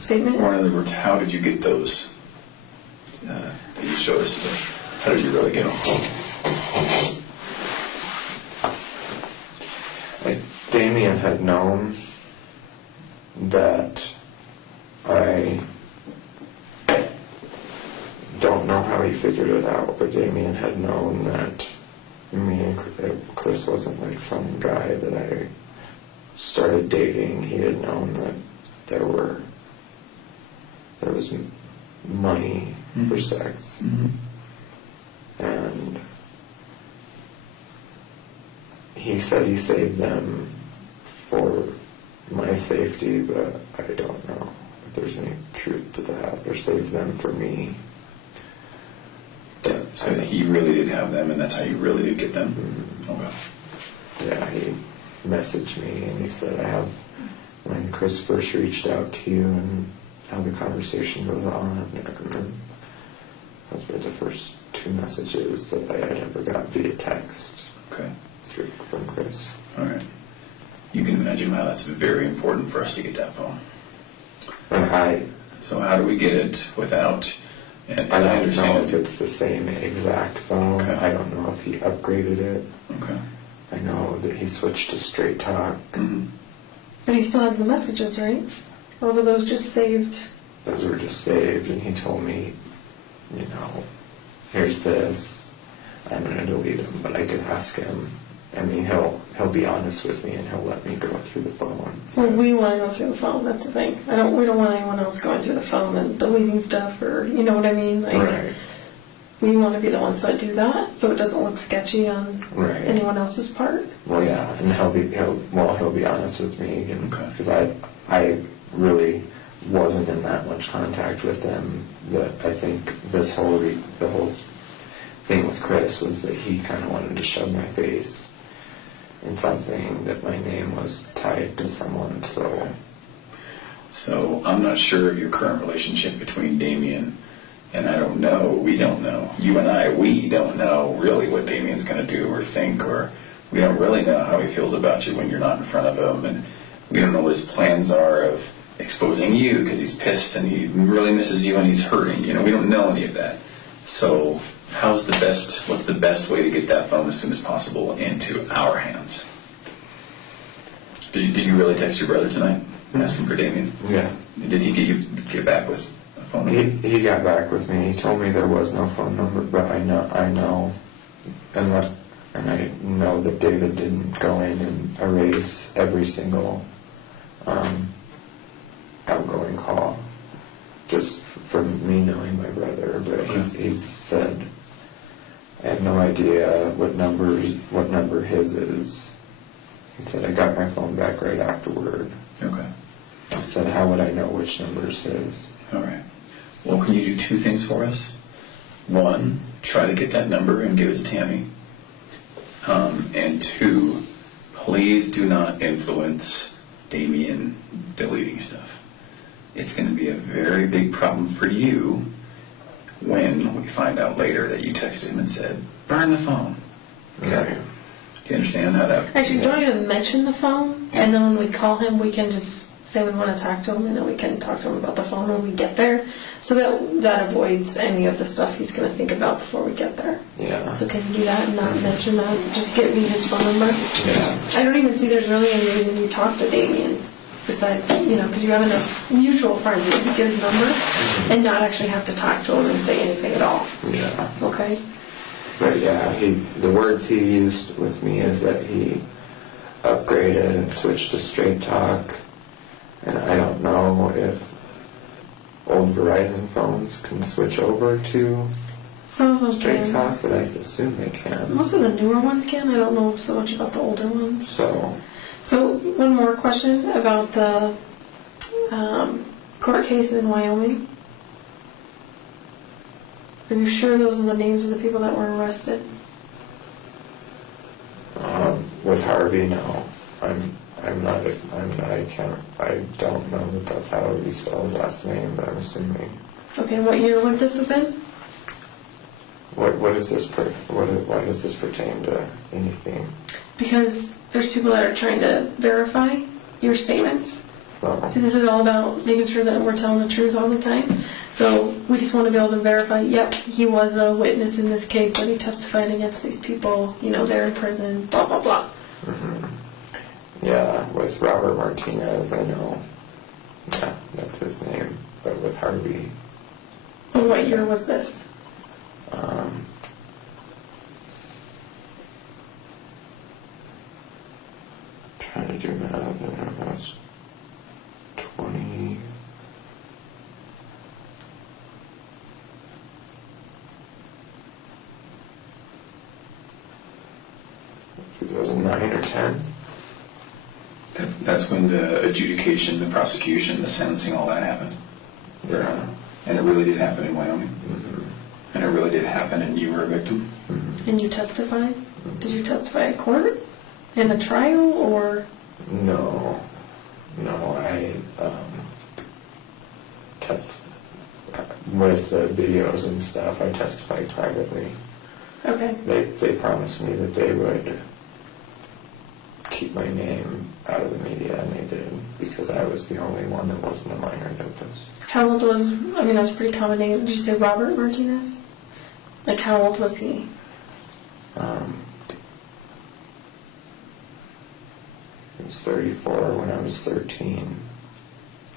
statement? Or in other words, how did you get those that you showed us? How did you really get them? Like, Damien had known that I don't know how he figured it out, but Damien had known that me and Chris wasn't like some guy that I started dating. He had known that there was money for sex. And he said he saved them for my safety, but I don't know if there's any truth to that, or saved them for me. So he really did have them, and that's how you really did get them? Okay. Yeah, he messaged me and he said, when Chris first reached out to you and how the conversation goes on, and then those were the first 2 messages that I had ever got via text. Okay. From Chris. All right. You can imagine how that's very important for us to get that phone. So how do we get it without... And I don't understand know if it's the same exact phone. Okay. I don't know if he upgraded it. Okay. I know that he switched to Straight Talk. But he still has the messages, right? Or were those just saved? Those were just saved, and he told me, here's this. I'm going to delete them, but I could ask him. I mean, he'll be honest with me, and he'll let me go through the phone. Well, we want to go through the phone. That's the thing. We don't want anyone else going through the phone and deleting stuff, or you know what I mean. Like, right. We want to be the ones that do that, so it doesn't look sketchy on anyone else's part. Well, yeah, and he'll be honest with me, because I really wasn't in that much contact with them. But I think the whole thing with Chris was that he kind of wanted to shove my face in something that my name was tied to someone. So I'm not sure of your current relationship between Damien, and we don't know. You and I, we don't know really what Damien's going to do or think, or we don't really know how he feels about you when you're not in front of him, and we don't know what his plans are of exposing you because he's pissed and he really misses you and he's hurting. We don't know any of that. So what's the best way to get that phone as soon as possible into our hands? Did you really text your brother tonight asking for Damien? Yeah. Did he get back with a phone number? He got back with me. He told me there was no phone number, but I know, and I know that David didn't go in and erase every single outgoing call, just for me knowing my brother. But he's said, I have no idea what number his is. He said, I got my phone back right afterward. Okay. I said, how would I know which number is his? All right. Well, can you do 2 things for us? 1, try to get that number and give it to Tammy. And 2, please do not influence Damien deleting stuff. It's going to be a very big problem for you when we find out later that you texted him and said, burn the phone. Okay. Right. Do you understand how that... Actually, don't even mention the phone, and then when we call him, we can just say we want to talk to him, and then we can talk to him about the phone when we get there. So that avoids any of the stuff he's going to think about before we get there. Yeah. So can you do that and not mention that? Just give me his phone number. Yeah. I don't even see there's really any reason you talk to Damien. Besides, because you have enough mutual friends that you can give his number and not actually have to talk to him and say anything at all. Yeah. Okay? But yeah, the words he used with me is that he upgraded and switched to Straight Talk, and I don't know if old Verizon phones can switch over to Some of them Straight can. Talk, but I assume they can. Most of the newer ones can. I don't know so much about the older ones. So one more question about the court case in Wyoming. Are you sure those are the names of the people that were arrested? with Harvey, no. I don't know that that's how you spell his last name, but I'm assuming. Okay, what year would this have been? What is this, why does this pertain to anything? Because there's people that are trying to verify your statements. Well, See, this is all about making sure that we're telling the truth all the time. So we just want to be able to verify, yep, he was a witness in this case, that he testified against these people, you know, they're in prison, blah, blah, blah. mm-hmm. Yeah, with Robert Martinez, I know. Yeah, that's his name. But with Harvey, And what year was this? Trying to do math, and that was 20. or 10. That's when the adjudication, the prosecution, the sentencing, all that happened. Yeah. And it really did happen in Wyoming. Mm-hmm. And it really did happen, and you were a victim. Mm-hmm. And you testified? Did you testify at court? In the trial, or? No, I with the videos and stuff, I testified privately. Okay. They promised me that they would keep my name out of the media, and they did, because I was the only one that wasn't a minor dopist. How old was, I mean, that's a pretty common name. Did you say Robert Martinez? Like, how old was he? He was 34 when I was 13.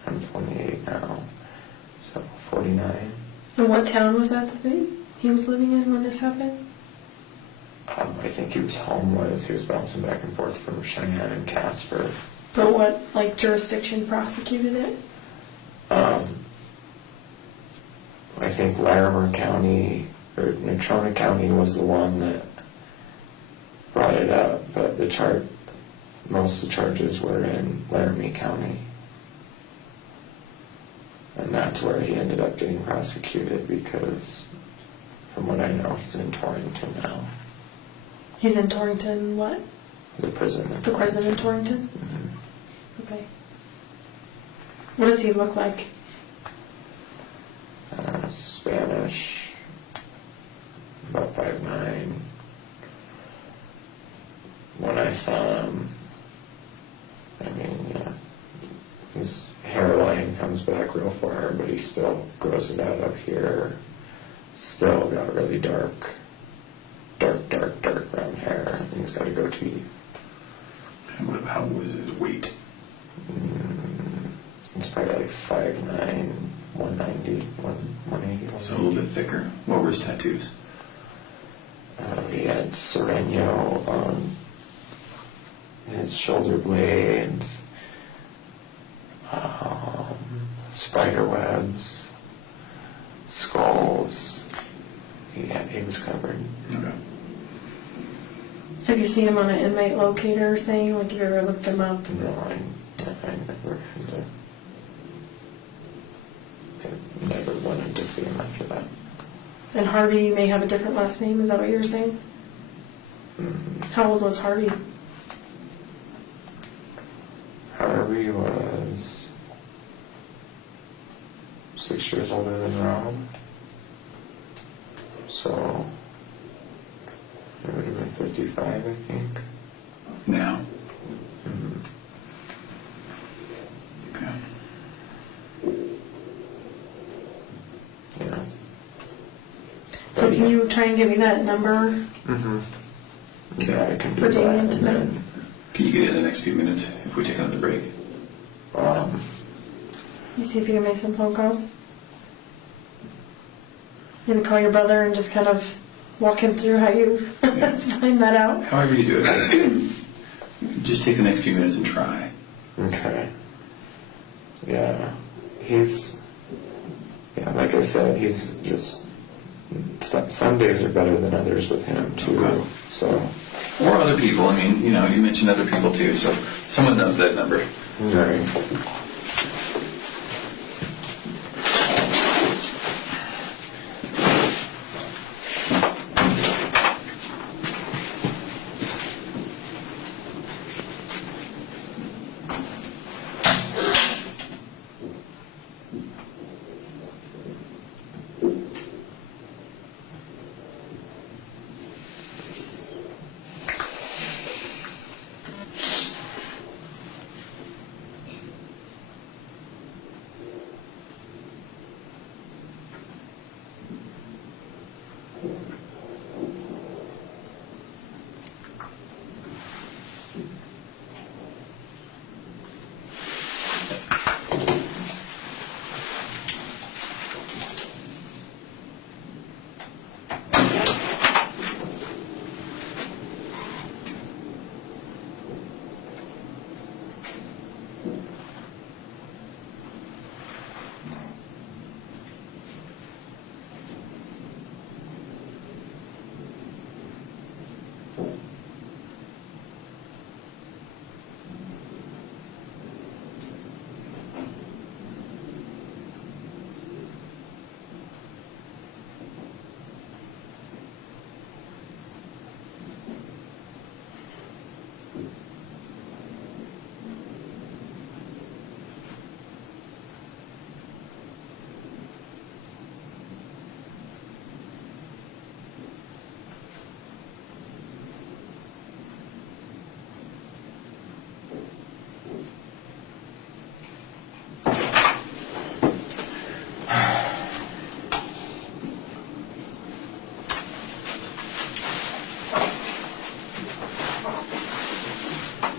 I'm 28 now, so 49. And what town was that he was living in when this happened? I think he was homeless. He was bouncing back and forth from Cheyenne and Casper. But what, like, jurisdiction prosecuted it? I think Larimer County, or Natrona County was the one that brought it up, but most of the charges were in Laramie County. And that's where he ended up getting prosecuted, because from what I know, he's in Torrington now. He's in Torrington, what? The prison. The prison in Torrington? Mm-hmm. Okay. What does he look like? Spanish, about 5'9". When I saw him, I mean, yeah, his hairline comes back real far, but he still grows it out up here. Still got really dark brown hair, and he's got a goatee. How was his weight? It's probably like 5'9", 190, 180. So a little bit thicker. What were his tattoos? He had Sereno on his shoulder blades, spider webs, skulls. He was covered. Okay. Mm-hmm. Have you seen him on an inmate locator thing? Like, have you ever looked him up? No, I never had to. I never wanted to see him after that. And Harvey may have a different last name, is that what you were saying? Mm-hmm. How old was Harvey? Harvey was 6 years older than Rob. So it would have been 55, I think. Now. Mm-hmm. Okay. Yeah. So can you try and give me that number? Mm-hmm. Yeah, I can do For that. Damien And tonight? then, Can you get it in the next few minutes if we take another break? You see if you can make some phone calls? Maybe call your brother and just kind of walk him through how you find that out. However you do it. Just take the next few minutes and try. okay. Yeah. Like I said, he's just, some days are better than others with him too. Okay. So. Or other people. I mean, you mentioned other people too, so someone knows that number. Right.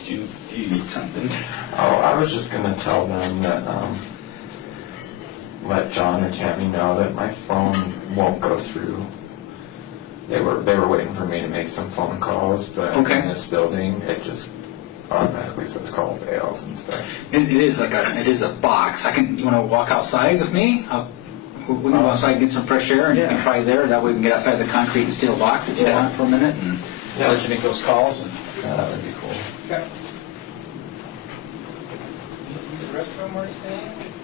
Do you need something? Oh, I was just gonna tell them that, let John or Tammy know that my phone won't go through. They were waiting for me to make some phone calls, but Okay. in this building, it just automatically says call fails and stuff. It is a box. You want to walk outside with me? We can go outside and get some fresh air, and you can Yeah. try there. That way we can get outside the concrete and steel box if you Yeah. want for a minute, and Yeah. let you make those calls. And Yeah, that would be cool. okay. The restroom or staying?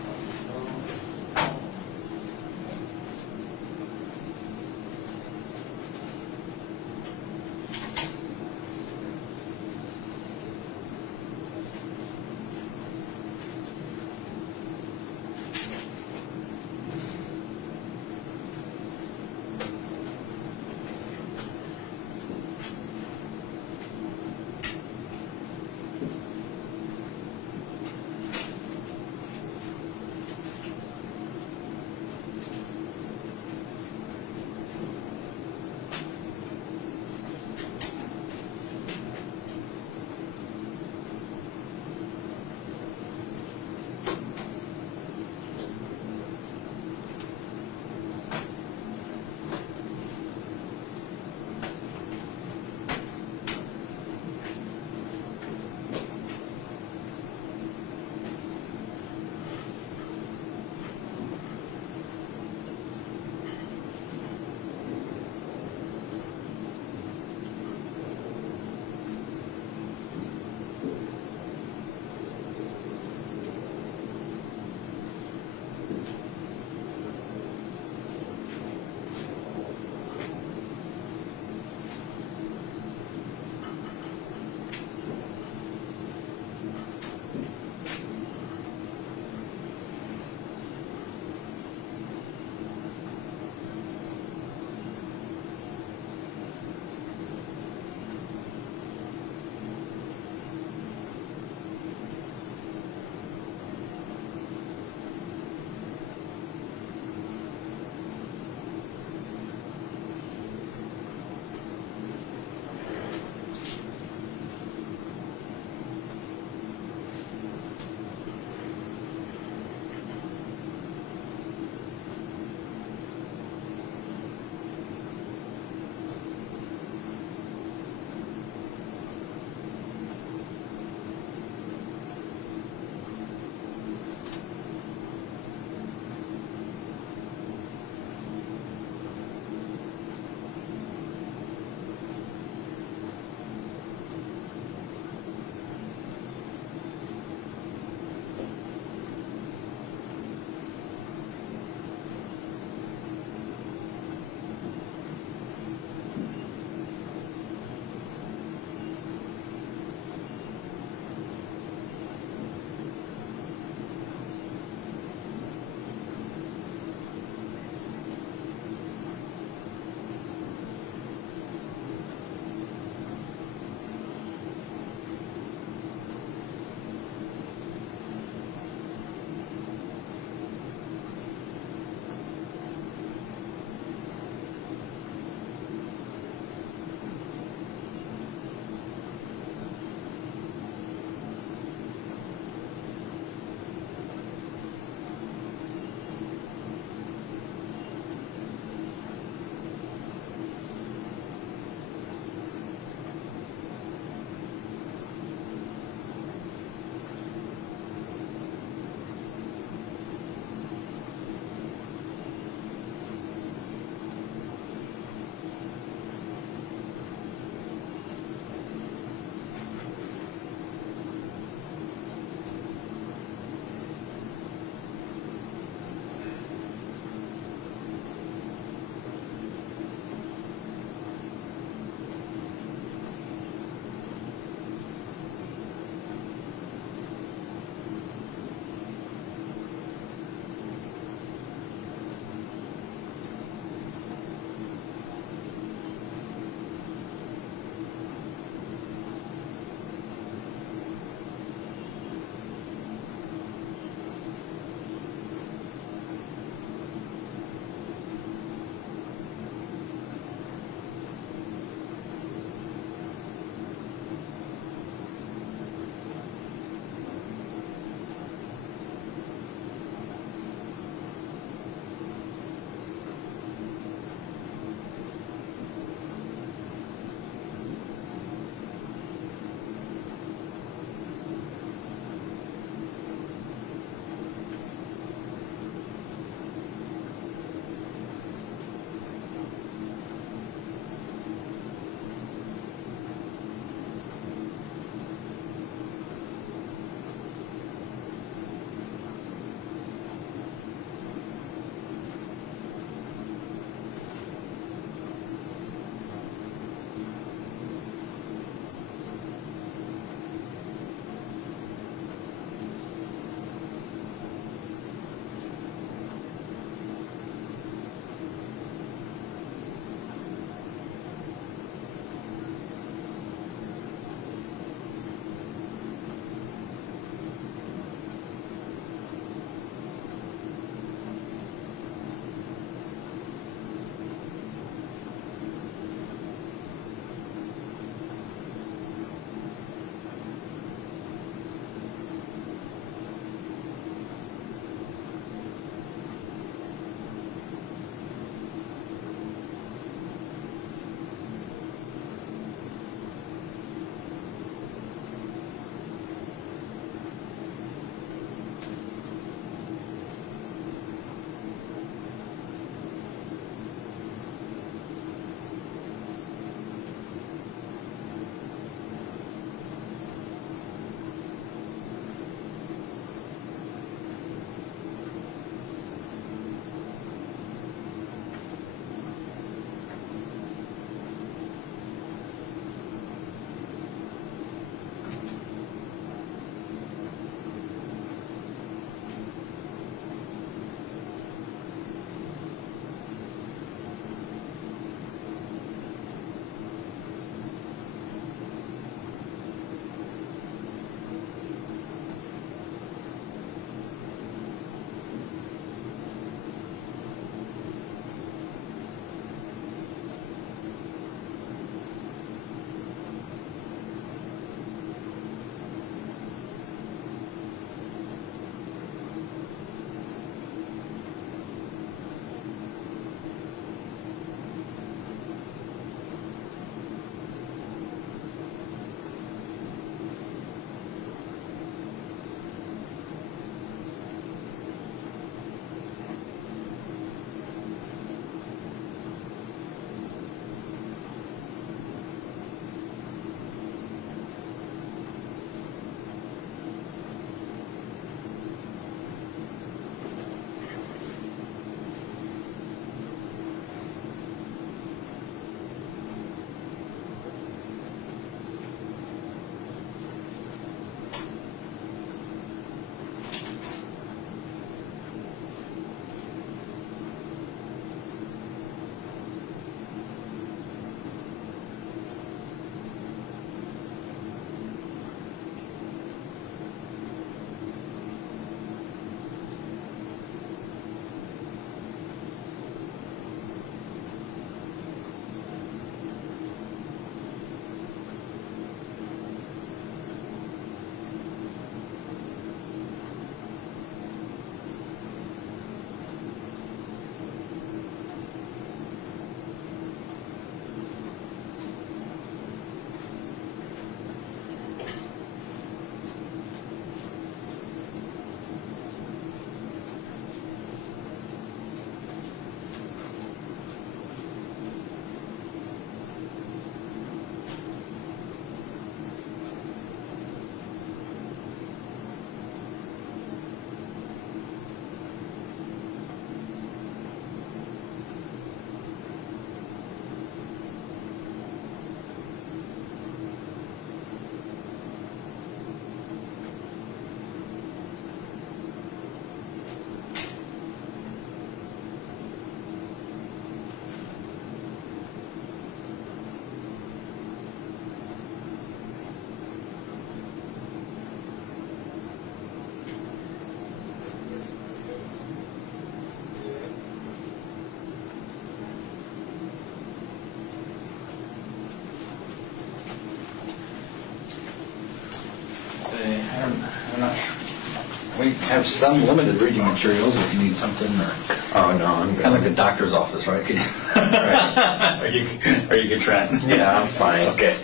We have some limited reading materials if you need something, or Oh, no, I'm kind of like good. the doctor's office, right? Right. Are you good, Trent? Yeah, I'm fine. Okay.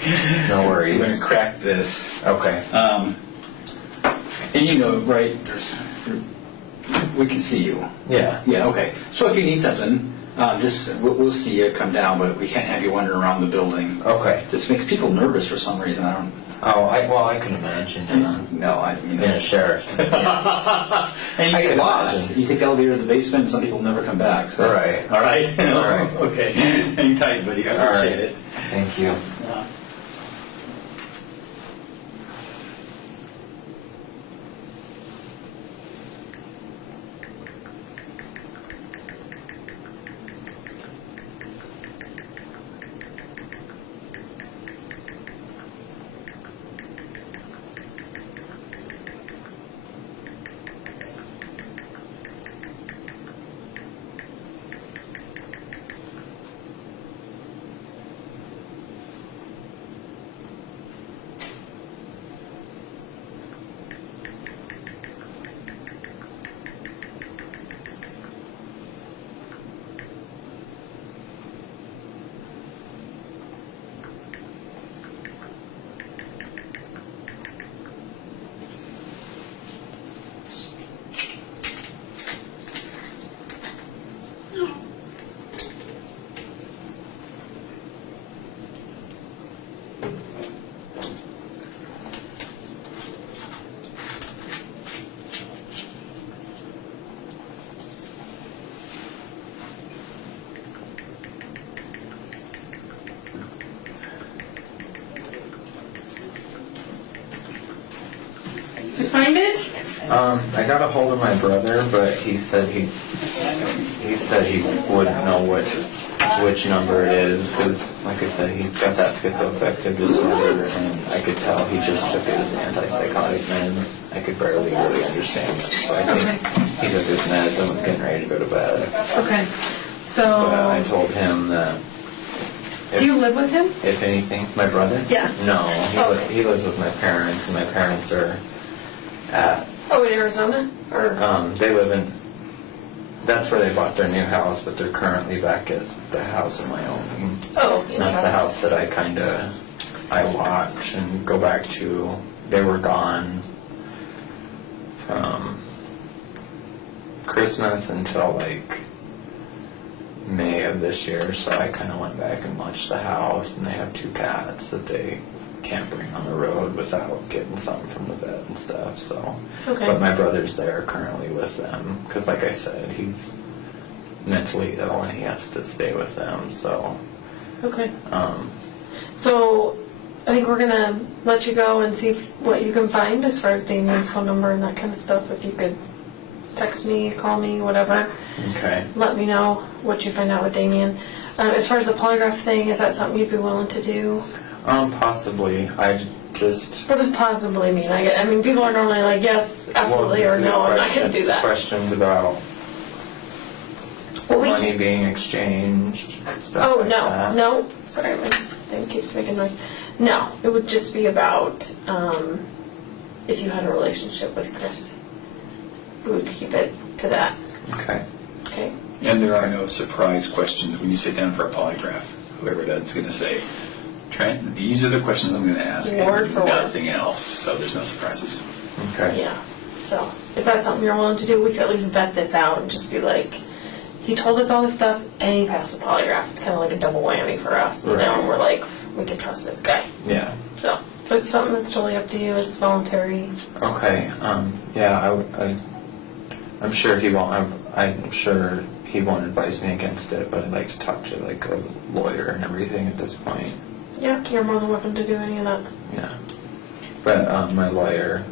No We're worries. going to crack this. Okay. And you know, right, we can see you. Yeah. Yeah, okay. So if you need something, we'll see you come down, but we can't have you wandering around the building. Okay. This makes people nervous for some reason. I don't. Oh, I can imagine. No, I mean. In a sheriff. Yeah. And you I get can lost. imagine. You take the elevator to the basement, and some people never come back. So. Right. All right. All right. Okay. Hang tight, buddy. I All right. appreciate it. Thank you. You find it? I got a hold of my brother, but he said he wouldn't know which number it is, because, like I said, he's got that schizoaffective disorder, and I could tell he just took his antipsychotic meds. I could barely really understand it, so I think he took his meds and was getting ready to go to bed. Okay. But I So, told him that do you live with him? if anything, my brother? Yeah. No, Okay. he lives with my parents, and my parents are at, Oh, in Arizona? Or? they live in, that's where they bought their new house, but they're currently back at the house in Wyoming. Oh, And that's the house that I watch and go back to. They were gone from Christmas until like May of this year, so I kind of went back and watched the house, and they have 2 cats that they can't bring on the road without getting something from the vet and stuff, so. Okay. But my brother's there currently with them, because like I said, he's mentally ill and he has to stay with them, so. Okay. So, I think we're gonna let you go and see what you can find as far as Damien's phone number and that kind of stuff. If you could text me, call me, whatever. Okay. Let me know what you find out with Damien. As far as the polygraph thing, is that something you'd be willing to do? Possibly. I just. What does possibly mean? I mean, people are normally like, yes, absolutely, or no, I'm not going to do that. Questions about Well, we money being exchanged, stuff Oh, like no, that. no. Sorry, my thing keeps making noise. No, it would just be about if you had a relationship with Chris. We would keep it to that. Okay. Okay? And there are no surprise questions when you sit down for a polygraph. Whoever that's going to say, Trent, these are the questions I'm going to ask, Word and for word. nothing else. So there's no surprises. Okay. Yeah. So if that's something you're willing to do, we could at least vet this out and just be like, he told us all this stuff and he passed the polygraph. It's kind of like a double whammy for us. You know, Right. and we're like, we can trust this guy. Yeah. So it's something that's totally up to you. It's voluntary. Okay. Yeah. I'm sure he won't. I'm sure he won't advise me against it, but I'd like to talk to like a lawyer and everything at this point. Yeah, you're more than welcome to do any of that. Yeah. But my lawyer,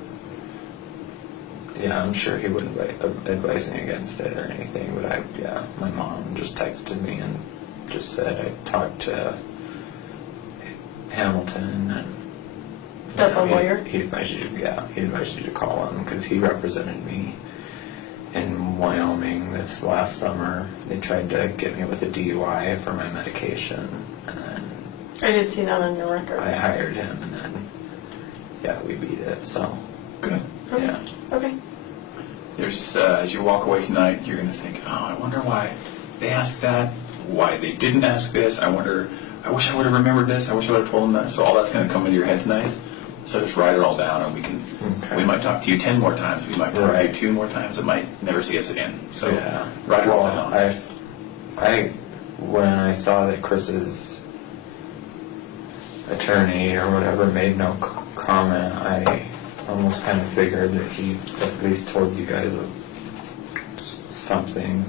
yeah, I'm sure he wouldn't advise me against it or anything, but my mom just texted me and just said I talked to Hamilton and... That's a lawyer? He advised you to call him because he represented me in Wyoming this last summer. They tried to get me with a DUI for my medication, and then I did see that on your record. I hired him, and then, yeah, we beat it, so, Good. Okay. yeah. Okay. There's, as you walk away tonight, you're going to think, oh, I wonder why they asked that, why they didn't ask this. I wish I would have remembered this. I wish I would have told them that. So all that's going to come into your head tonight. So just write it all down, and we might talk to you 10 more times. We might talk to you 2 more times. It might never see us again. So write it all down. When I saw that Chris's attorney or whatever made no comment, I almost kind of figured that he at least told you guys something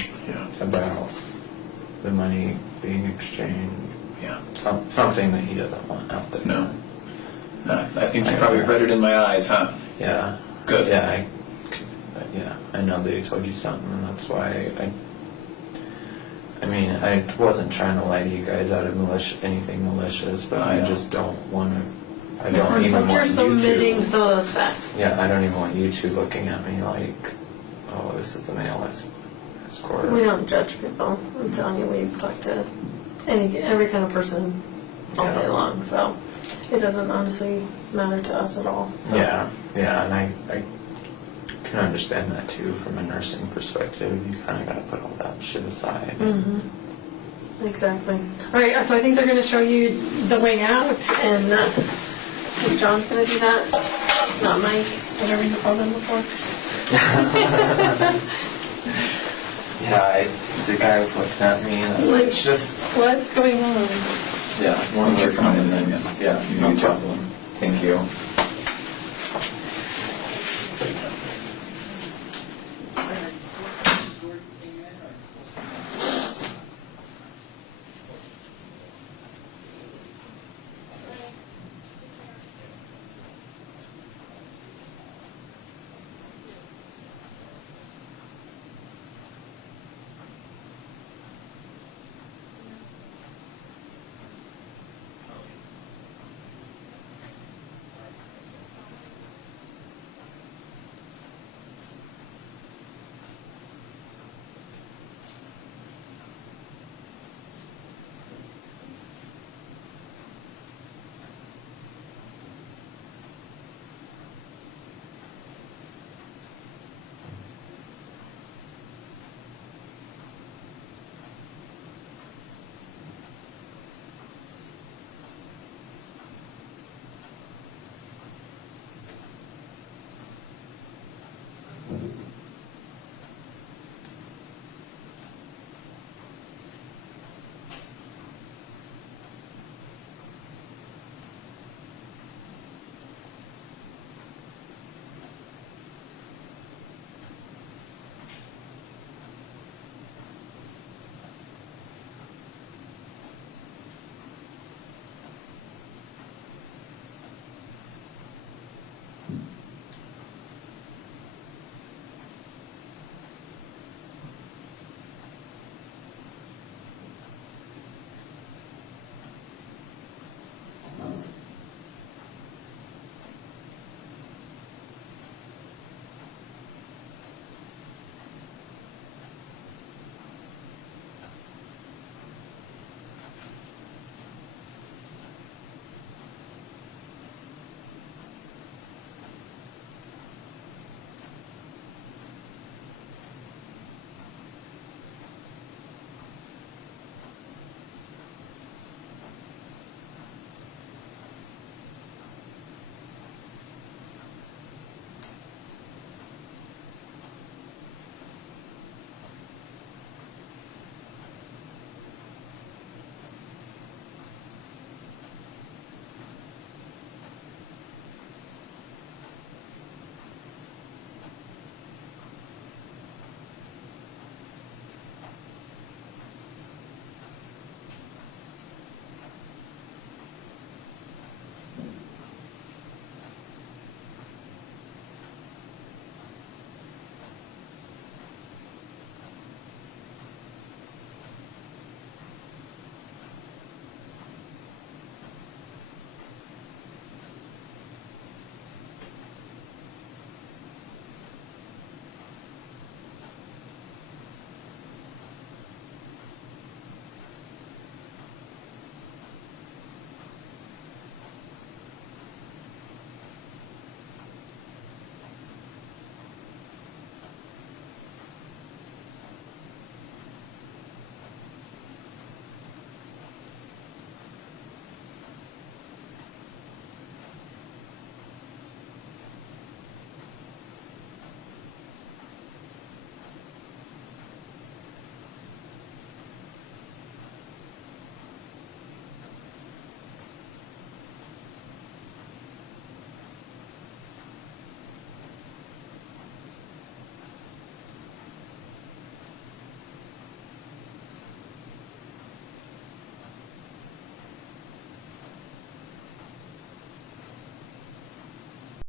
about the money being exchanged. Yeah. Something that he doesn't want out there. No, I think you probably read it in my eyes, huh? Yeah. Good. Yeah, I know that he told you something, and that's why I mean, I wasn't trying to lie to you guys out of anything malicious, but I just don't want to. I don't even want You're you submitting to. some of those facts. Yeah, I don't even want you two looking at me like, oh, this is a male escort. We don't judge people. I'm telling you, we talk to every kind of person all day long, so it doesn't honestly matter to us at all. So. Yeah, and I can understand that too from a nursing perspective. You kind of got to put all that shit aside. Mm-hmm. Exactly. All right, so I think they're going to show you the way out, and I think John's going to do that. It's not Mike, whatever you called him before. Yeah, the guy was looking at me, and Like, it's just what's going on? one of those Coming in then, yeah, you no can tell problem. them. Thank you.